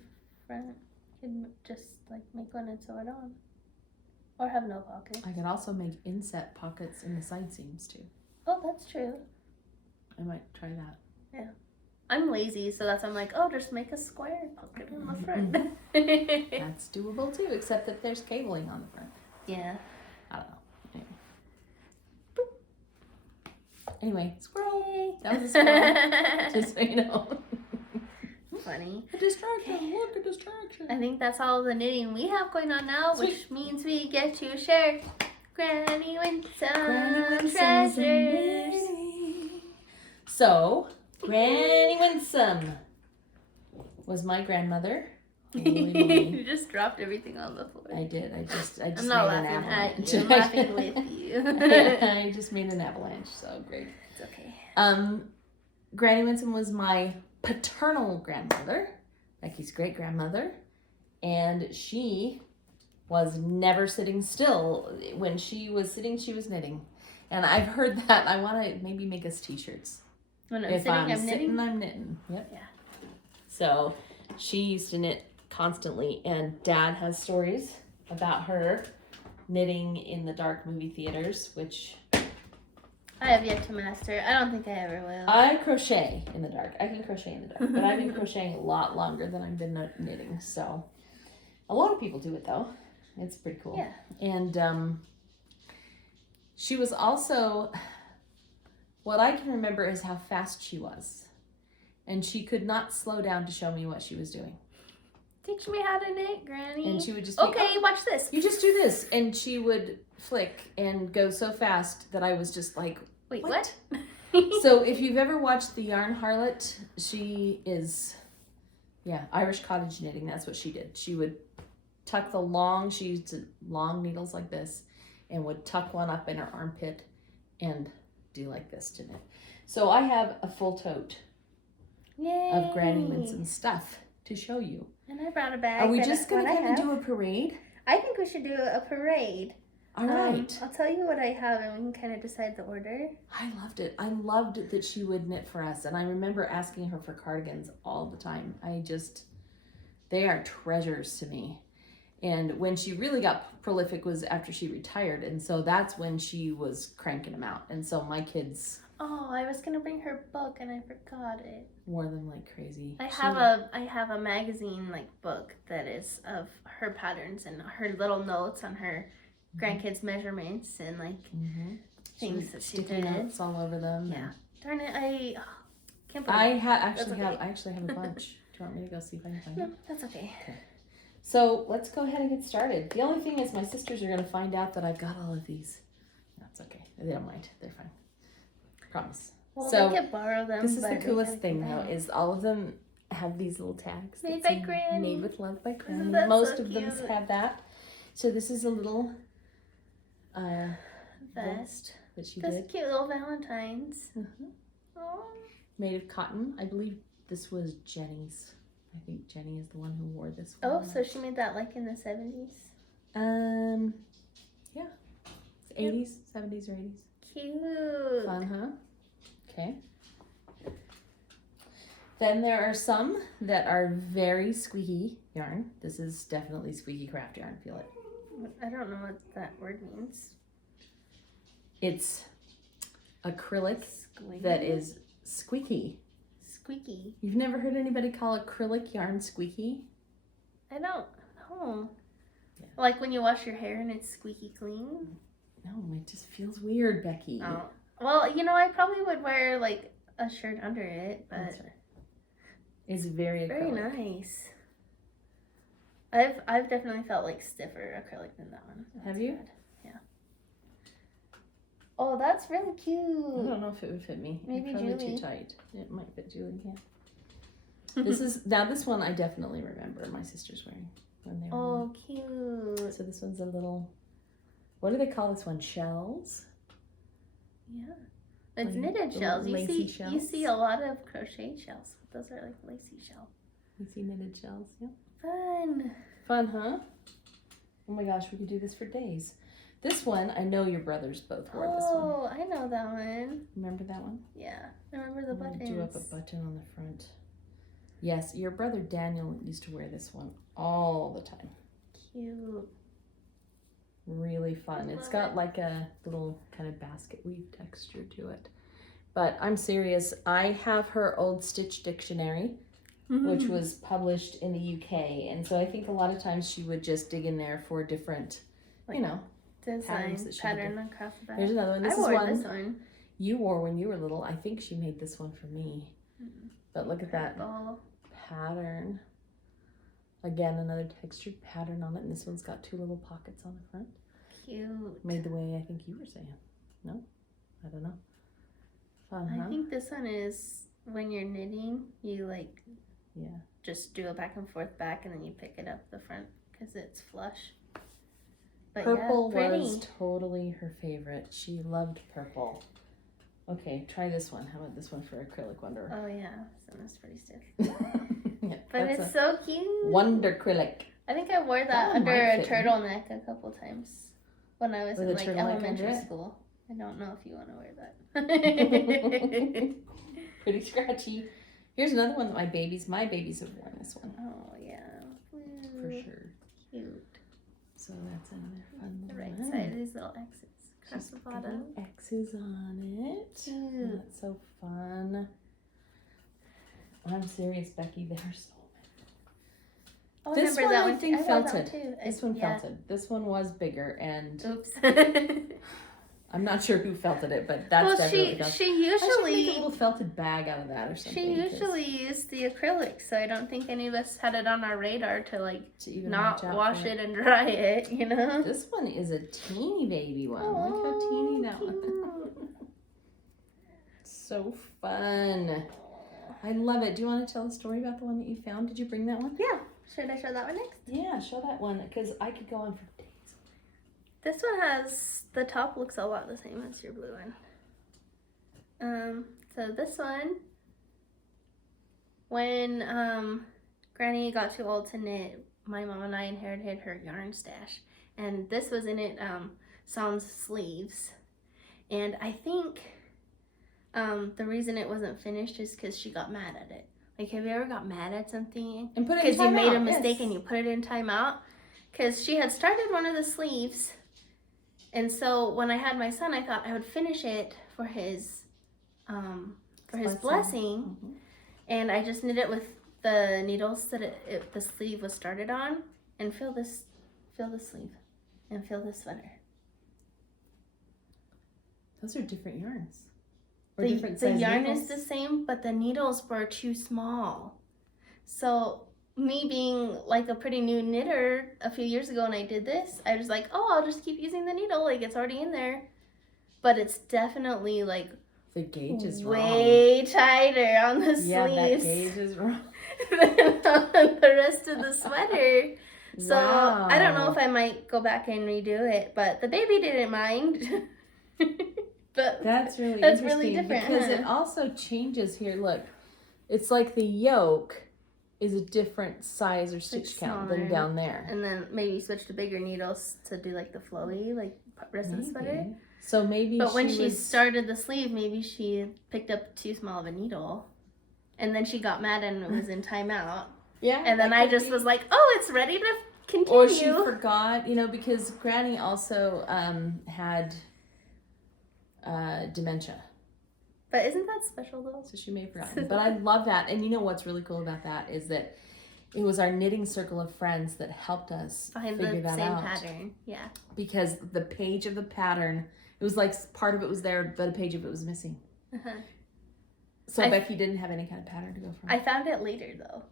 front. You could just make one and sew it on, or have no pockets. I could also make inset pockets in the side seams too. Oh, that's true. I might try that. Yeah, I'm lazy, so that's why I'm like, just make a square pocket on the front. That's doable too, except that there's cabling on the front. Yeah. I don't know. Anyway, squirrel. Yay. That was a squirrel. Just so you know. Funny. A distraction. Look, a distraction. I think that's all the knitting we have going on now, which means we get to share Granny Winsome treasures. So, Granny Winsome was my grandmother. You just dropped everything on the floor. I did. I just I'm not made laughing an at avalanche. you. I'm laughing with you. I just made an avalanche, so great. It's okay. Granny Winsome was my paternal grandmother, Becky's great grandmother, and she was never sitting still. When she was sitting, she was knitting. And I've heard that. I want to maybe make us t-shirts. When I'm if sitting, I'm I'm knitting. sitting, I'm knitting. Yep. Yeah. So she used to knit constantly, and Dad has stories about her knitting in the dark movie theaters, which I have yet to master. I don't think I ever will. I crochet in the dark. I can crochet in the dark, but I've been crocheting a lot longer than I've been knitting. So a lot of people do it though. It's pretty cool. Yeah. And she was also, what I can remember is how fast she was. And she could not slow down to show me what she was doing. Teach me how to knit, Granny. And she would just okay, watch this. You just do this. And she would flick and go so fast that I was just like, wait, what? So if you've ever watched the Yarn Harlot, she is, Irish cottage knitting. That's what she did. She would tuck she used long needles like this and would tuck one up in her armpit and do like this to knit. So I have a full tote of Granny Winsome stuff to show you. And I brought a bag. Are we just going to kind of do a parade? I think we should do a parade. All right. I'll tell you what I have and we can kind of decide the order. I loved it. I loved that she would knit for us. And I remember asking her for cardigans all the time. They are treasures to me. And when she really got prolific was after she retired. And so that's when she was cranking them out. And so my kids... Oh, I was gonna bring her book and I forgot it. Wore them like crazy. I have a magazine book that is of her patterns and her little notes on her grandkids' measurements and things that she did. Notes all over them. Yeah. Darn it, I can't believe I actually have a bunch. Do you want me to go see if I can find it? No, that's okay. So let's go ahead and get started. The only thing is my sisters are going to find out that I've got all of these. That's okay. They don't mind. They're fine. Promise. Well, so they could borrow them. This is the coolest thing though, is all of them have these little tags. Made by Granny. Made with love by Granny. Isn't that Most so of them cute? have that. So this is a little vest. that she Those did. cute little Valentines. Aww. Made of cotton. I believe this was Jenny's. I think Jenny is the one who wore this one. Oh, so she made that in the 70s? Yeah. 80s, 70s or 80s. Cute. Fun, huh? Okay. Then there are some that are very squeaky yarn. This is definitely squeaky craft yarn. Feel it. I don't know what that word means. It's acrylic Squeaky. that is squeaky. Squeaky. You've never heard anybody call acrylic yarn squeaky? I don't know. Yeah. Like when you wash your hair and it's squeaky clean? No, it just feels weird, Becky. Oh. Well, I probably would wear a shirt under it, but That's right. It's very very acrylic. nice. I've definitely felt stiffer acrylic than that one. Have you? Good. Yeah. Oh, that's really I cute. don't know if it would fit me. Maybe it's probably Julie. too tight. It might fit Julie, yeah. This one I definitely remember my sisters wearing when they were Oh, cute. So this one's a little, what do they call this one? Shells? Yeah. It's Like knitted little shells. lacy You shells? see a lot of crochet shells. Those are lacy shell. You see knitted shells, yeah. Fun. Fun, huh? Oh my gosh, we could do this for days. This one, I know your brothers both wore this one. Oh, I know that one. Remember that one? Yeah. I remember the I buttons. drew up a button on the front. Yes, your brother Daniel used to wear this one all the time. Cute. Really fun. It's Love got it. like a little kind of basket weave texture to it. But I'm serious. I have her old Stitch Dictionary, which was published in the UK. And so I think a lot of times she would just dig in there for different, patterns design that she pattern did. across the back. There's another one. This I is wore one this one. you wore when you were little. I think she made this one for me. But look at that Purple. pattern. Again, another textured pattern on it. And this one's got two little pockets on the front. Cute. Made the way I think you were saying. No? I don't know. Fun, huh? I think this one is when you're knitting, you Yeah. just do a back and forth back and then you pick it up the front because it's flush. But Purple yeah, pretty. was totally her favorite. She loved purple. Okay, try this one. How about this one for acrylic wonder? Oh yeah, this one is pretty stiff. Yeah, But that's it's a so cute. wonder acrylic. I think I wore That that one under might a fit me. turtleneck a couple times when I was With in a turtleneck under elementary it? school. I don't know if you want to wear that. Pretty scratchy. Here's another one that my babies have worn this one. Oh yeah. For Ooh, sure. Cute. So that's another fun The little right one. side, these little X's across She's the got bottom. little X's on it. Cute. Oh, that's so fun. I'm serious, Becky. There's so Oh, I this remember one that I one. think I wore that felted. one too. This one Yeah. felted. This one was bigger, and Oops. I'm not sure who felted it, but that's Well, definitely. she I should make a usually little felted bag out of that or something. she usually used the acrylic, so I don't think any of us had it on our radar to like to even not watch out wash for it and dry it, you know. This one is a teeny baby one. Look how teeny that one is. So fun. I love it. Do you want to tell a story about the one that you found? Did you bring that one? Yeah. Should I show that one next? Yeah, show that one because I could go on for days. This one has, the top looks a lot the same as your blue one. So this one, when Granny got too old to knit, my mom and I inherited her yarn stash, and this was in it, sans sleeves, and I think the reason it wasn't finished is because she got mad at it. Like, have you ever got mad at something And put it because you made a timeout, mistake yes. and you put it in timeout? Because she had started one of the sleeves, and so when I had my son, I thought I would finish it for his blessing. Mm-hmm. And I just knit it with the needles that the sleeve was started on, and fill the sleeve, and fill the sweater. Those are different yarns. Or The different size yarn needles. is the same, but the needles were too small. So me being like a pretty new knitter a few years ago when I did this, I was like, oh, I'll just keep using the needle, like it's already in there. But it's definitely like The gauge is way tighter on the wrong. Yeah, that sleeves gauge is wrong. than on the rest of the sweater. So Wow. I don't know if I might go back and redo it, but the baby didn't mind. But That's really That's interesting really different, because huh? it also changes here. Look, it's like the yoke is a different size or stitch count than smaller. down there. And then maybe switch to bigger needles to do like the flowy, like rest of the sweater. Maybe. So maybe But when she was... started the sleeve, maybe she picked up too small of a needle. And then she got mad and it was in timeout. Yeah. And then that I could just be. was like, oh, it's ready to continue. Or she forgot, because Granny also had dementia. But isn't that special though? So she may have forgotten. But I love that. And you know what's really cool about that is that it was our knitting circle of friends that helped us Find figure the that same out. pattern. Yeah. Because the page of the pattern, it was like part of it was there, but a page of it was missing. Uh-huh. So Becky didn't have any kind of pattern to go from. I found it later though.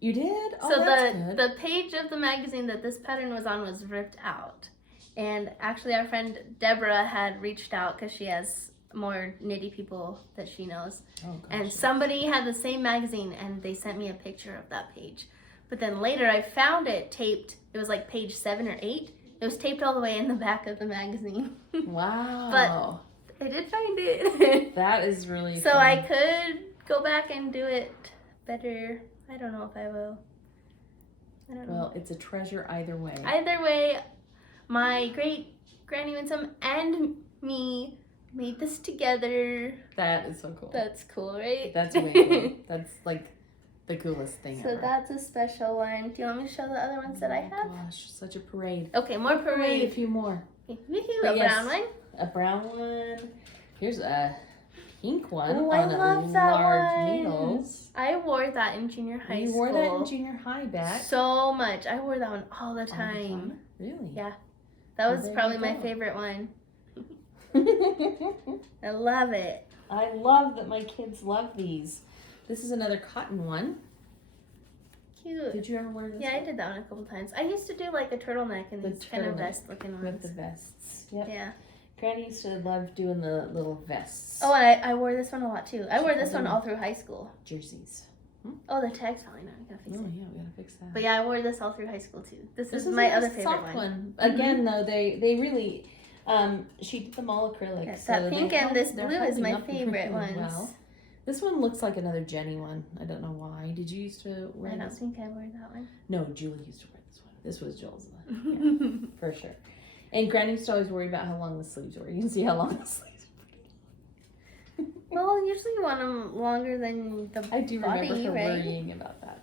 You did? Oh, So that's good. the page of the magazine that this pattern was on was ripped out. And actually our friend Deborah had reached out because she has more knitty people that she knows. Oh, gosh. And somebody had the same magazine and they sent me a picture of that page. But then later I found it taped. It was like page 7 or 8. It was taped all the way in the back of the magazine. Wow. But I did find it. That is really So fun. I could go back and do it better. I don't know if I will. I don't know. Well, it's a treasure either way. Either way, my great Granny Winsome and me made this together. That is so cool. That's cool, right? That's way cool. That's like the coolest thing So ever. that's a special one. Do you want me to show the other ones that I have? Gosh, such a parade. Okay, more Wait, a parade. few more. Woohoo, But a yes. brown one. A brown one. Here's a pink one Oh, I on love that large one. needles. I wore that in junior high You school. wore that in junior high back. So much. I wore that one all the All the time. Really? Yeah. That Well, was there probably you my go. favorite one. I love it. I love that my kids love these. This is another cotton one. Cute. Did you ever wear this? Yeah, I did that one a couple times. I used to do like a turtleneck and The these kind of turtleneck vest looking With ones. the vests. Yep. Yeah. Granny used to love doing the little vests. Oh, and I wore this one a lot too. I She wore this called one them all through high school. jerseys. Oh, the tag's falling out. I gotta fix Oh it. yeah, we gotta fix that. But yeah, I wore this all through high school too. This is a my nice other favorite soft one. Again, though, they really, she did them all acrylic. Yes, so that they pink and held- this they're blue is holding my up favorite really ones. well. This one looks like another Jenny one. I don't know why. Did you used to wear I don't this? think I wore that one. No, Julie used to wear this one. This was Joel's one. Yeah, for sure. And Granny used to always worry about how long the sleeves were. You can see how long the sleeves were. Well, usually you want them longer than the I do body, remember her right? worrying about that.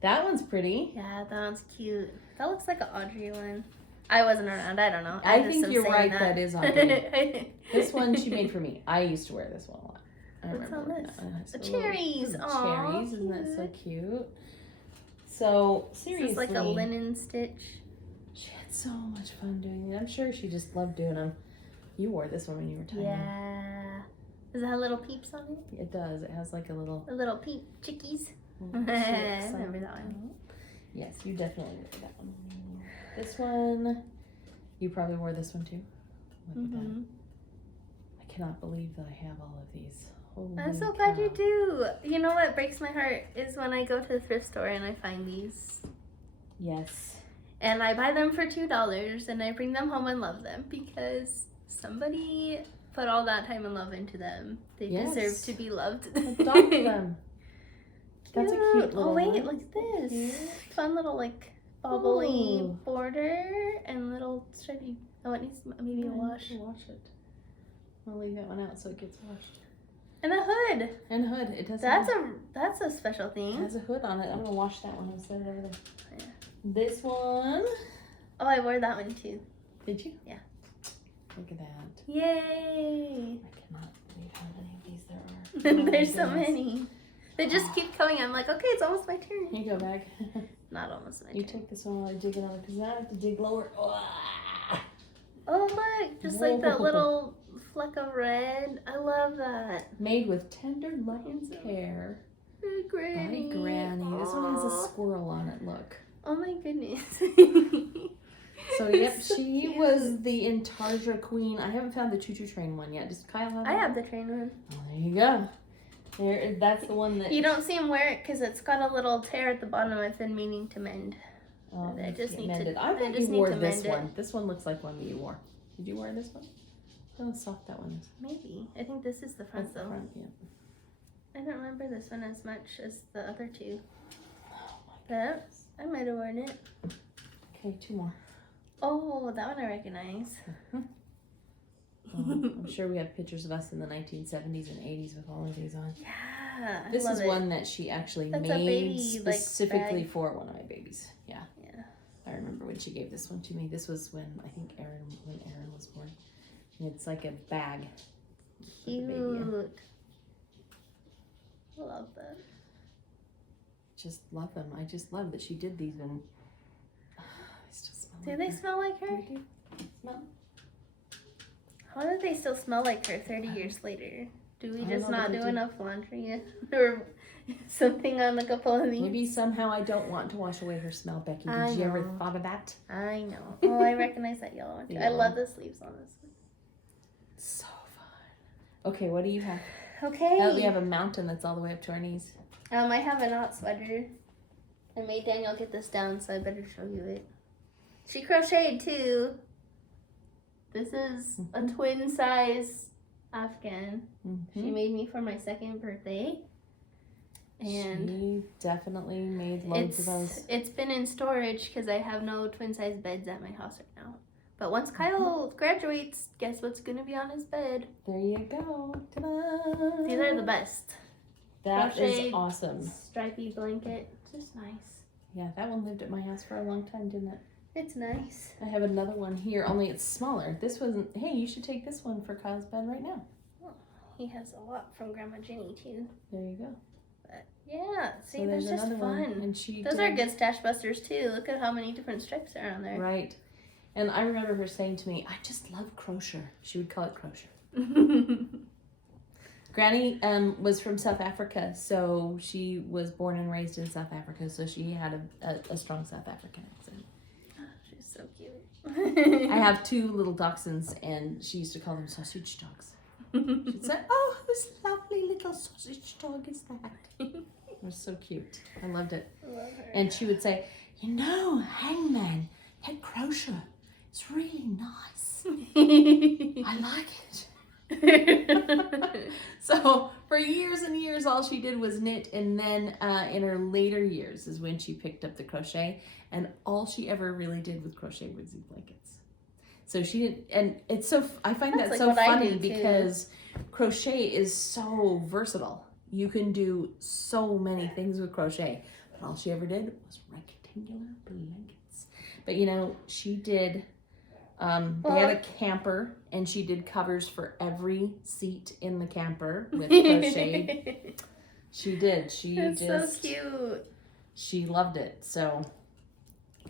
That one's pretty. Yeah, that one's cute. That looks like an Audrey one. I wasn't around. I don't know. I just think am you're saying right. That is on me. This one she made for for me. I used to wear this one a lot. I What's remember on wearing this? that one. The cherries. Aw, Cherries. Isn't that so cute. cute? So seriously, This is like a linen stitch. she had so much fun doing it. I'm sure she just loved doing them. You wore this one when you were tiny. Yeah. Does it have little peeps on it? It does. It has like a little. The little peep chickies. little I chips remember on that one. top. Yes, you definitely wore that one. This one, you probably wore this one too. Look at that. I cannot believe that I have all of these. Holy I'm so cow. glad you do. You know what breaks my heart is when I go to the thrift store and I find these. Yes. And I buy them for $2 and I bring them home and love them because somebody put all that time and love into them. They Yes. deserve to be loved. Adopt them. That's a cute little Oh wait, one. look at this. Cute. Fun little like bubbly Ooh. border and little stripy. Oh, it needs maybe a wash. Wash it. I'll leave that one out so it gets washed. And a hood. And hood. It does. That's a special It thing. has a hood on it. I'm gonna wash that one. I'll set it over there. Yeah. This one. Oh, I wore that one too. Did you? Yeah. Look at that. Yay! I cannot believe how many of these there are. Oh, There's so goodness. many. They just keep coming. I'm like, okay, it's almost my turn. Here you go, bag. Not almost my You turn. take this one while I dig it on because now I have to dig lower. Oh look, just like that Whoa. little fleck of red. I love that. Made with tender love and Winsome. care Hey, Granny. by Granny. This one has a Aw. squirrel on it. Look. Oh my goodness. So yep, It's so she cute. was the Intarsia queen. I haven't found the choo-choo train one yet. Does Kyle have? I that have one? the train one. Oh, there you go. There, that's the one that You don't see him wear it because it's got a little tear at the bottom. I've been meaning to mend. Oh, I needs just get need to- mended. I I bet just you need wore to this mend it. one. This one looks like one that you wore. Did you wear this one? How soft that one is. Maybe. I think this is the front That's the though. front, yeah. I don't remember this one as much as the other two. Oh my But goodness. I might have worn it. Okay, two more. Oh, that one I recognize. I'm sure we have pictures of us in the 1970s and 80s with all of these on. Yeah, I This love is it. one that she actually That's a made baby, like, specifically bag. for one of my babies. Yeah. Yeah. I remember when she gave this one to me. This was when I think when Aaron was born. And it's like a bag. for the baby in. Cute. Love that. Just love them. I just love that she did these and I still smell Do like they her. smell like her? They do. Smell? How do they still smell like her 30 years later? Do we I don't just know, not but they do do. enough laundry or something on a couple of these? Maybe somehow I don't want to wash away her smell, Becky. Did I you ever know. thought of that? I know. Oh, I recognize that yellow one too. I Yellow. love the sleeves on this So fun. Okay, what do you have? one. Okay. Oh, we have a mountain that's all the way up to our knees. I have a knot sweater. I made Daniel get this down, so I better show you it. She crocheted too. This is a twin size Afghan. She Mhm. made me for my second birthday. And She definitely made loads of those. it's been in storage because I have no twin size beds at my house right now. But once Kyle graduates, guess what's gonna be on his bed? There you go. Ta-da! These are the best. That Crochet is awesome. Stripy blanket. Just nice. Yeah, that one lived at my house for a long time, didn't it? It's nice. I have another one here, only it's smaller. This wasn't. Hey, you should take this one for Kyle's bed right now. He has a lot from Grandma Jenny too. There you go. But yeah, see, So that's just another fun. one, and she Those did- are good stash busters too. Look at how many different stripes are on there. Right. And I remember her saying to me, I just love crochet. She would call it crochet. Granny was from South Africa, so she was born and raised in South Africa, so she had a strong South African accent. She's so cute. I have two little dachshunds, and she used to call them sausage dogs. She'd say, oh, whose lovely little sausage dog is that? It was so cute. I loved it. Love her. And she would say, you know, Hangman, that crochet, it's really nice. I like it. So for years and years, all she did was knit, and then in her later years is when she picked up the crochet, and all she ever really did with crochet was these blankets. So she didn't, and it's so, I find That's that like so what I funny do, too. because crochet is so versatile. You can do so many things with crochet, but all she ever did was rectangular blankets. But you know, she did They had a camper, and she did covers for every seat in the camper with crochet. She did. That's so cute. She loved it. So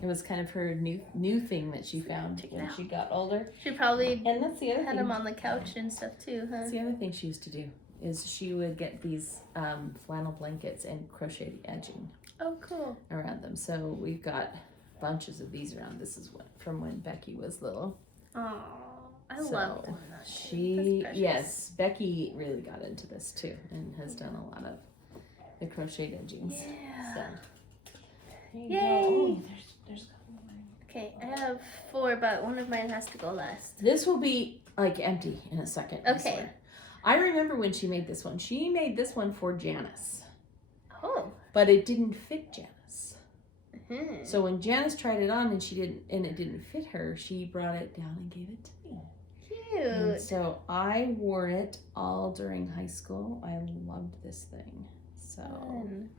it was kind of her new thing that she found when she got older. She probably and that's the other had thing. them on the couch and stuff too, huh? That's the other thing she used to do is she would get these flannel blankets and crochet the edging. Oh, cool. Around them. So we've got bunches of these around. This is from when Becky was little. Oh, I love them. Yes, Becky really got into this too and has done a lot of the crocheted edgings. Yeah. So, there you Yay. go. Oh, there's a couple more. Okay, I have 4, but one of mine has to go last. This will be like empty in a second. Okay. I remember when she made this one. She made this one for Janice. Oh. But it didn't fit Janice. Mm-hmm. So when Janice tried it on and it didn't fit her, she brought it down and gave it to me. Cute. And so I wore it all during high school. I loved this thing. So Fun.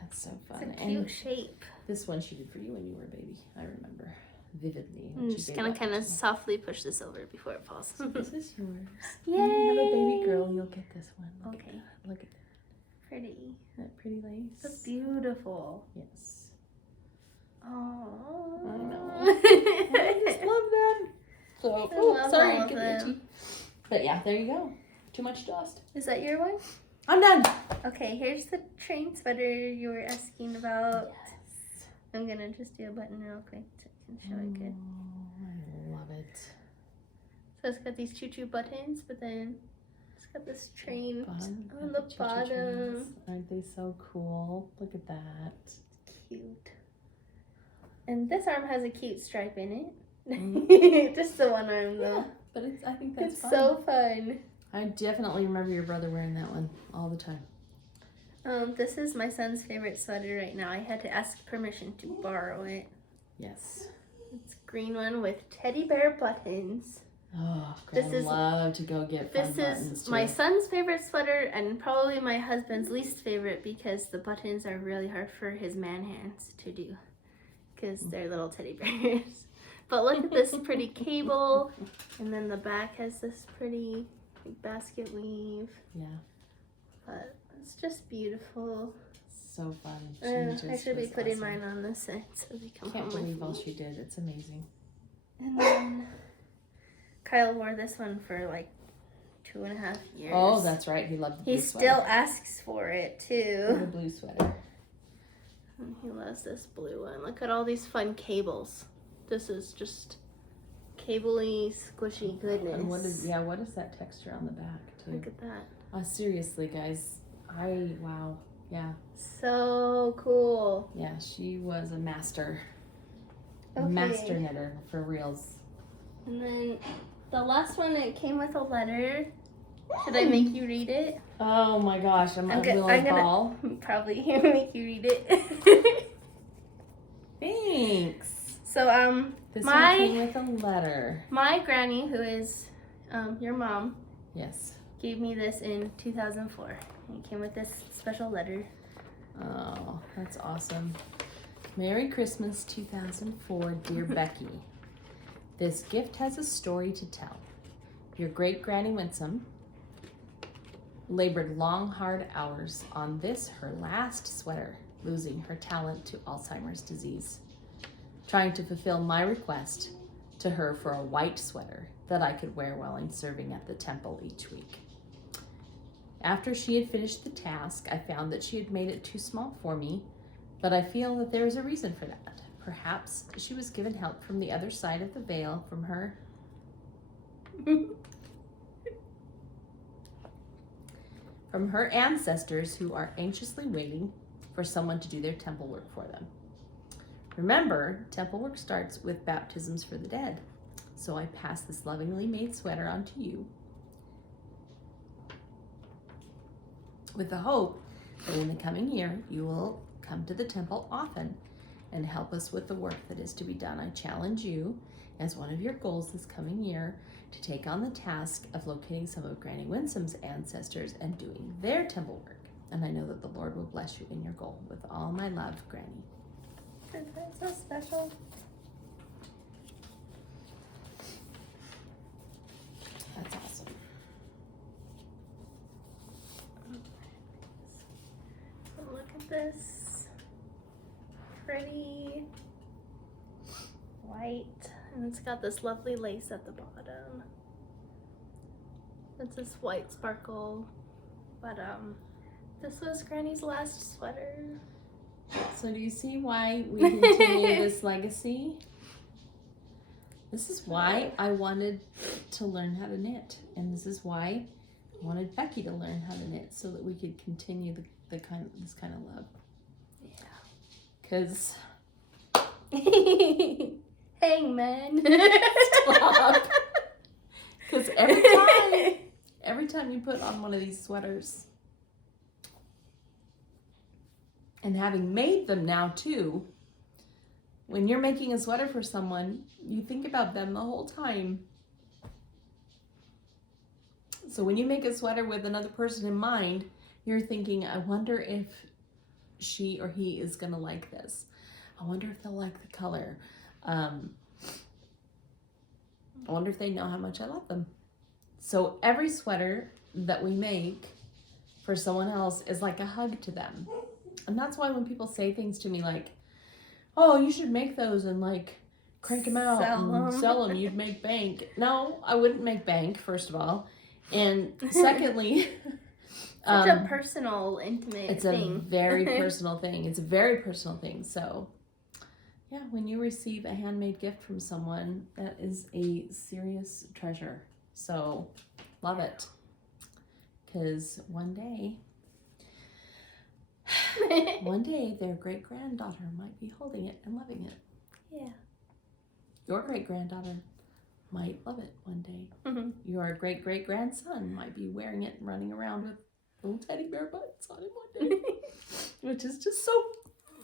that's so fun. It's a cute shape. This one she did for you when you were a baby. I remember vividly. I'm just gonna kind of softly push this over before it falls. So this is yours. Yay! When you have a baby girl, you'll get this one. Look Okay. at that. Look at that. Pretty. That pretty lace. That's beautiful. Yes. Oh. I know. I just love them. So, love sorry, all of get them. itchy. But yeah, there you go. Too much dust. Is that your one? I'm done. Okay, here's the train sweater you were asking about. Yes. I'm gonna just do a button real quick so I can show it good. I love it. So it's got these choo-choo buttons, but then it's got this train Fun. on the Choo-choo bottom. trains. Aren't they so cool? Look at that. Cute. And this arm has a cute stripe in it. Mm-hmm. Just the one arm though. Yeah, but I think that's It's fun. so fun. I definitely remember your brother wearing that one all the time. This is my son's favorite sweater right now. I had to ask permission to borrow it. Yes. It's a green one with teddy bear buttons. Oh, This I'd is- love to go get fun This buttons is too. my son's favorite sweater and probably my husband's least favorite because the buttons are really hard for his man hands to do because they're little teddy bears. But look at this pretty cable, and then the back has this pretty basket weave. Yeah. But it's just beautiful. So fun. I should be was putting awesome. mine on this side so they come Can't home believe all with me. she did. It's amazing. And then Kyle wore this one for like 2.5 years. Oh, that's right. He loved the blue He sweater. still asks for it too. The blue sweater. And he loves this blue one. Look at all these fun cables. This is just cabley, squishy goodness. And what is that texture on the back too? Look at that. Seriously, guys. Wow. Yeah. So cool. Yeah, she was a master. Okay. Master knitter for reals. And then the last one, it came with a letter. Should I make you read it? Oh my gosh, I'm gonna ball. probably make you read it. Thanks. So This one came with a letter. my granny, who is your mom, Yes. gave me this in 2004. It came with this special letter. Oh, that's awesome. Merry Christmas 2004, dear Becky. This gift has a story to tell. Your great Granny Winsome labored long, hard hours on this, her last sweater, losing her talent to Alzheimer's disease, trying to fulfill my request to her for a white sweater that I could wear while I'm serving at the temple each week. After she had finished the task, I found that she had made it too small for me, but I feel that there is a reason for that. Perhaps she was given help from the other side of the veil from her ancestors who are anxiously waiting for someone to do their temple work for them. Remember, temple work starts with baptisms for the dead. So I pass this lovingly made sweater on to you with the hope that in the coming year you will come to the temple often and help us with the work that is to be done. I challenge you, as one of your goals this coming year, to take on the task of locating some of Granny Winsome's ancestors and doing their temple work. And I know that the Lord will bless you in your goal. With all my love, Granny. That's so special. white, and it's got this lovely lace at the bottom. It's this white sparkle, but this was Granny's last sweater. So do you see why we continue this legacy? This is why I wanted to learn how to knit, and this is why I wanted Becky to learn how to knit, so that we could continue this kind of love. Yeah. Because Hangman. Stop. Because every time you put on one of these sweaters, and having made them now too, when you're making a sweater for someone, you think about them the whole time. So when you make a sweater with another person in mind, you're thinking, I wonder if she or he is gonna like this. I wonder if they'll like the color. I wonder if they know how much I love them. So every sweater that we make for someone else is like a hug to them. And that's why when people say things to me like, oh, you should make those and like crank them out and sell them, you'd make bank. No, I wouldn't make bank, first of all. And secondly, such a personal, intimate thing. It's a very personal thing. It's a very personal thing. So yeah, when you receive a handmade gift from someone, that is a serious treasure. So love it. Because one day their great-granddaughter might be holding it and loving it. Yeah. Your great-granddaughter might love it one day. Mm-hmm. Your great-great-grandson might be wearing it and running around with little teddy bear butts on it one day. Which is just so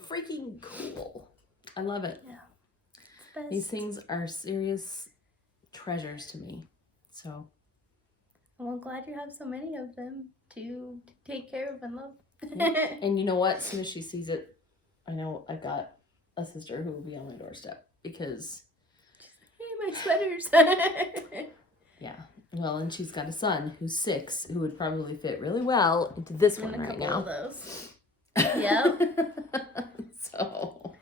freaking cool. I love it. Yeah. It's best. These things are serious treasures to me. So. Well, I'm glad you have so many of them to take care of and love. Yeah. And you know what? As soon as she sees it, I know I've got a sister who will be on my doorstep because. Hey, my sweaters. Yeah. Well, and she's got a son who's 6 who would probably fit really well into this one right now. Of those. Yep. So,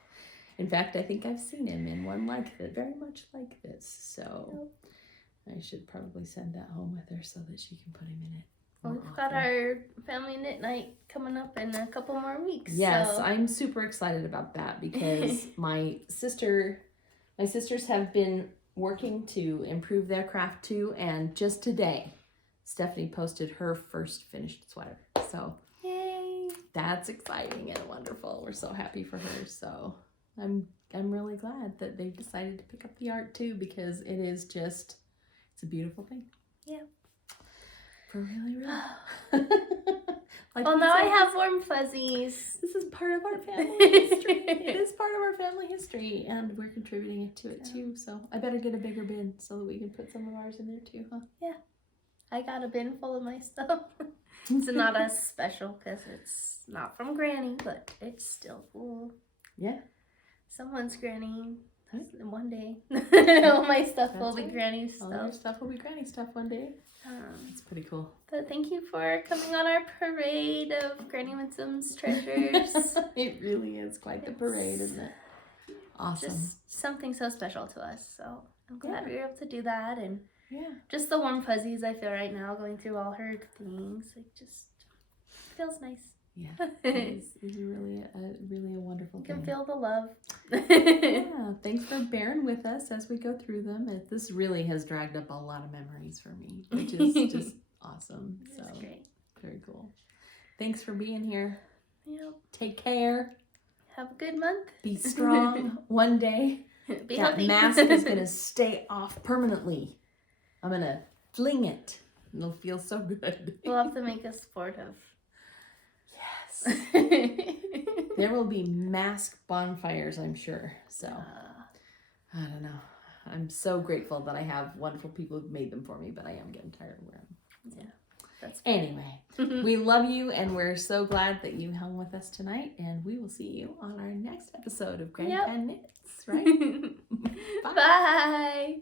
in fact, I think I've seen him in one like that, very much like this. So, yep. I should probably send that home with her so that she can put him in it. Well, we've got our family knit night coming up in a couple more weeks. Yes, so. I'm super excited about that because my sisters have been working to improve their craft too, and just today, Stephanie posted her first finished sweater. So, yay! That's exciting and wonderful. We're so happy for her. So, I'm really glad that they've decided to pick up the art too, because it is just, it's a beautiful thing. Yeah. For really. Like well, now I have warm fuzzies. This is part of our family history. It is part of our family history, and we're contributing it to it too. So I better get a bigger bin so that we can put some of ours in there too, huh? Yeah. I got a bin full of my stuff. It's not as special because it's not from Granny, but it's still cool. Yeah. Someone's Granny. Huh? One day. All my stuff will be Granny's stuff. All your stuff will be Granny stuff one day. It's pretty cool. But thank you for coming on our parade of Granny Winsome's treasures. It really is quite the parade, isn't it? Awesome. Just something so special to us. So I'm glad we were able to do that. And just the warm fuzzies I feel right now going through all her things. It just feels nice. Yeah, it's really a wonderful thing. You can feel the love. Yeah, thanks for bearing with us as we go through them. This really has dragged up a lot of memories for me, which is just awesome. So great. Very cool. Thanks for being here. Yep. Take care. Have a good month. Be strong. One day, Be that healthy. mask is going to stay off permanently. I'm going to fling it. It'll feel so good. We'll have to make a sport of. There will be mask bonfires, I'm sure. So, I don't know. I'm so grateful that I have wonderful people who've made them for me, but I am getting tired of wearing them. So. Yeah, that's anyway, we love you, and we're so glad that you hung with us tonight, and we will see you on our next episode of Granny Pen Knits, right? Bye. Bye.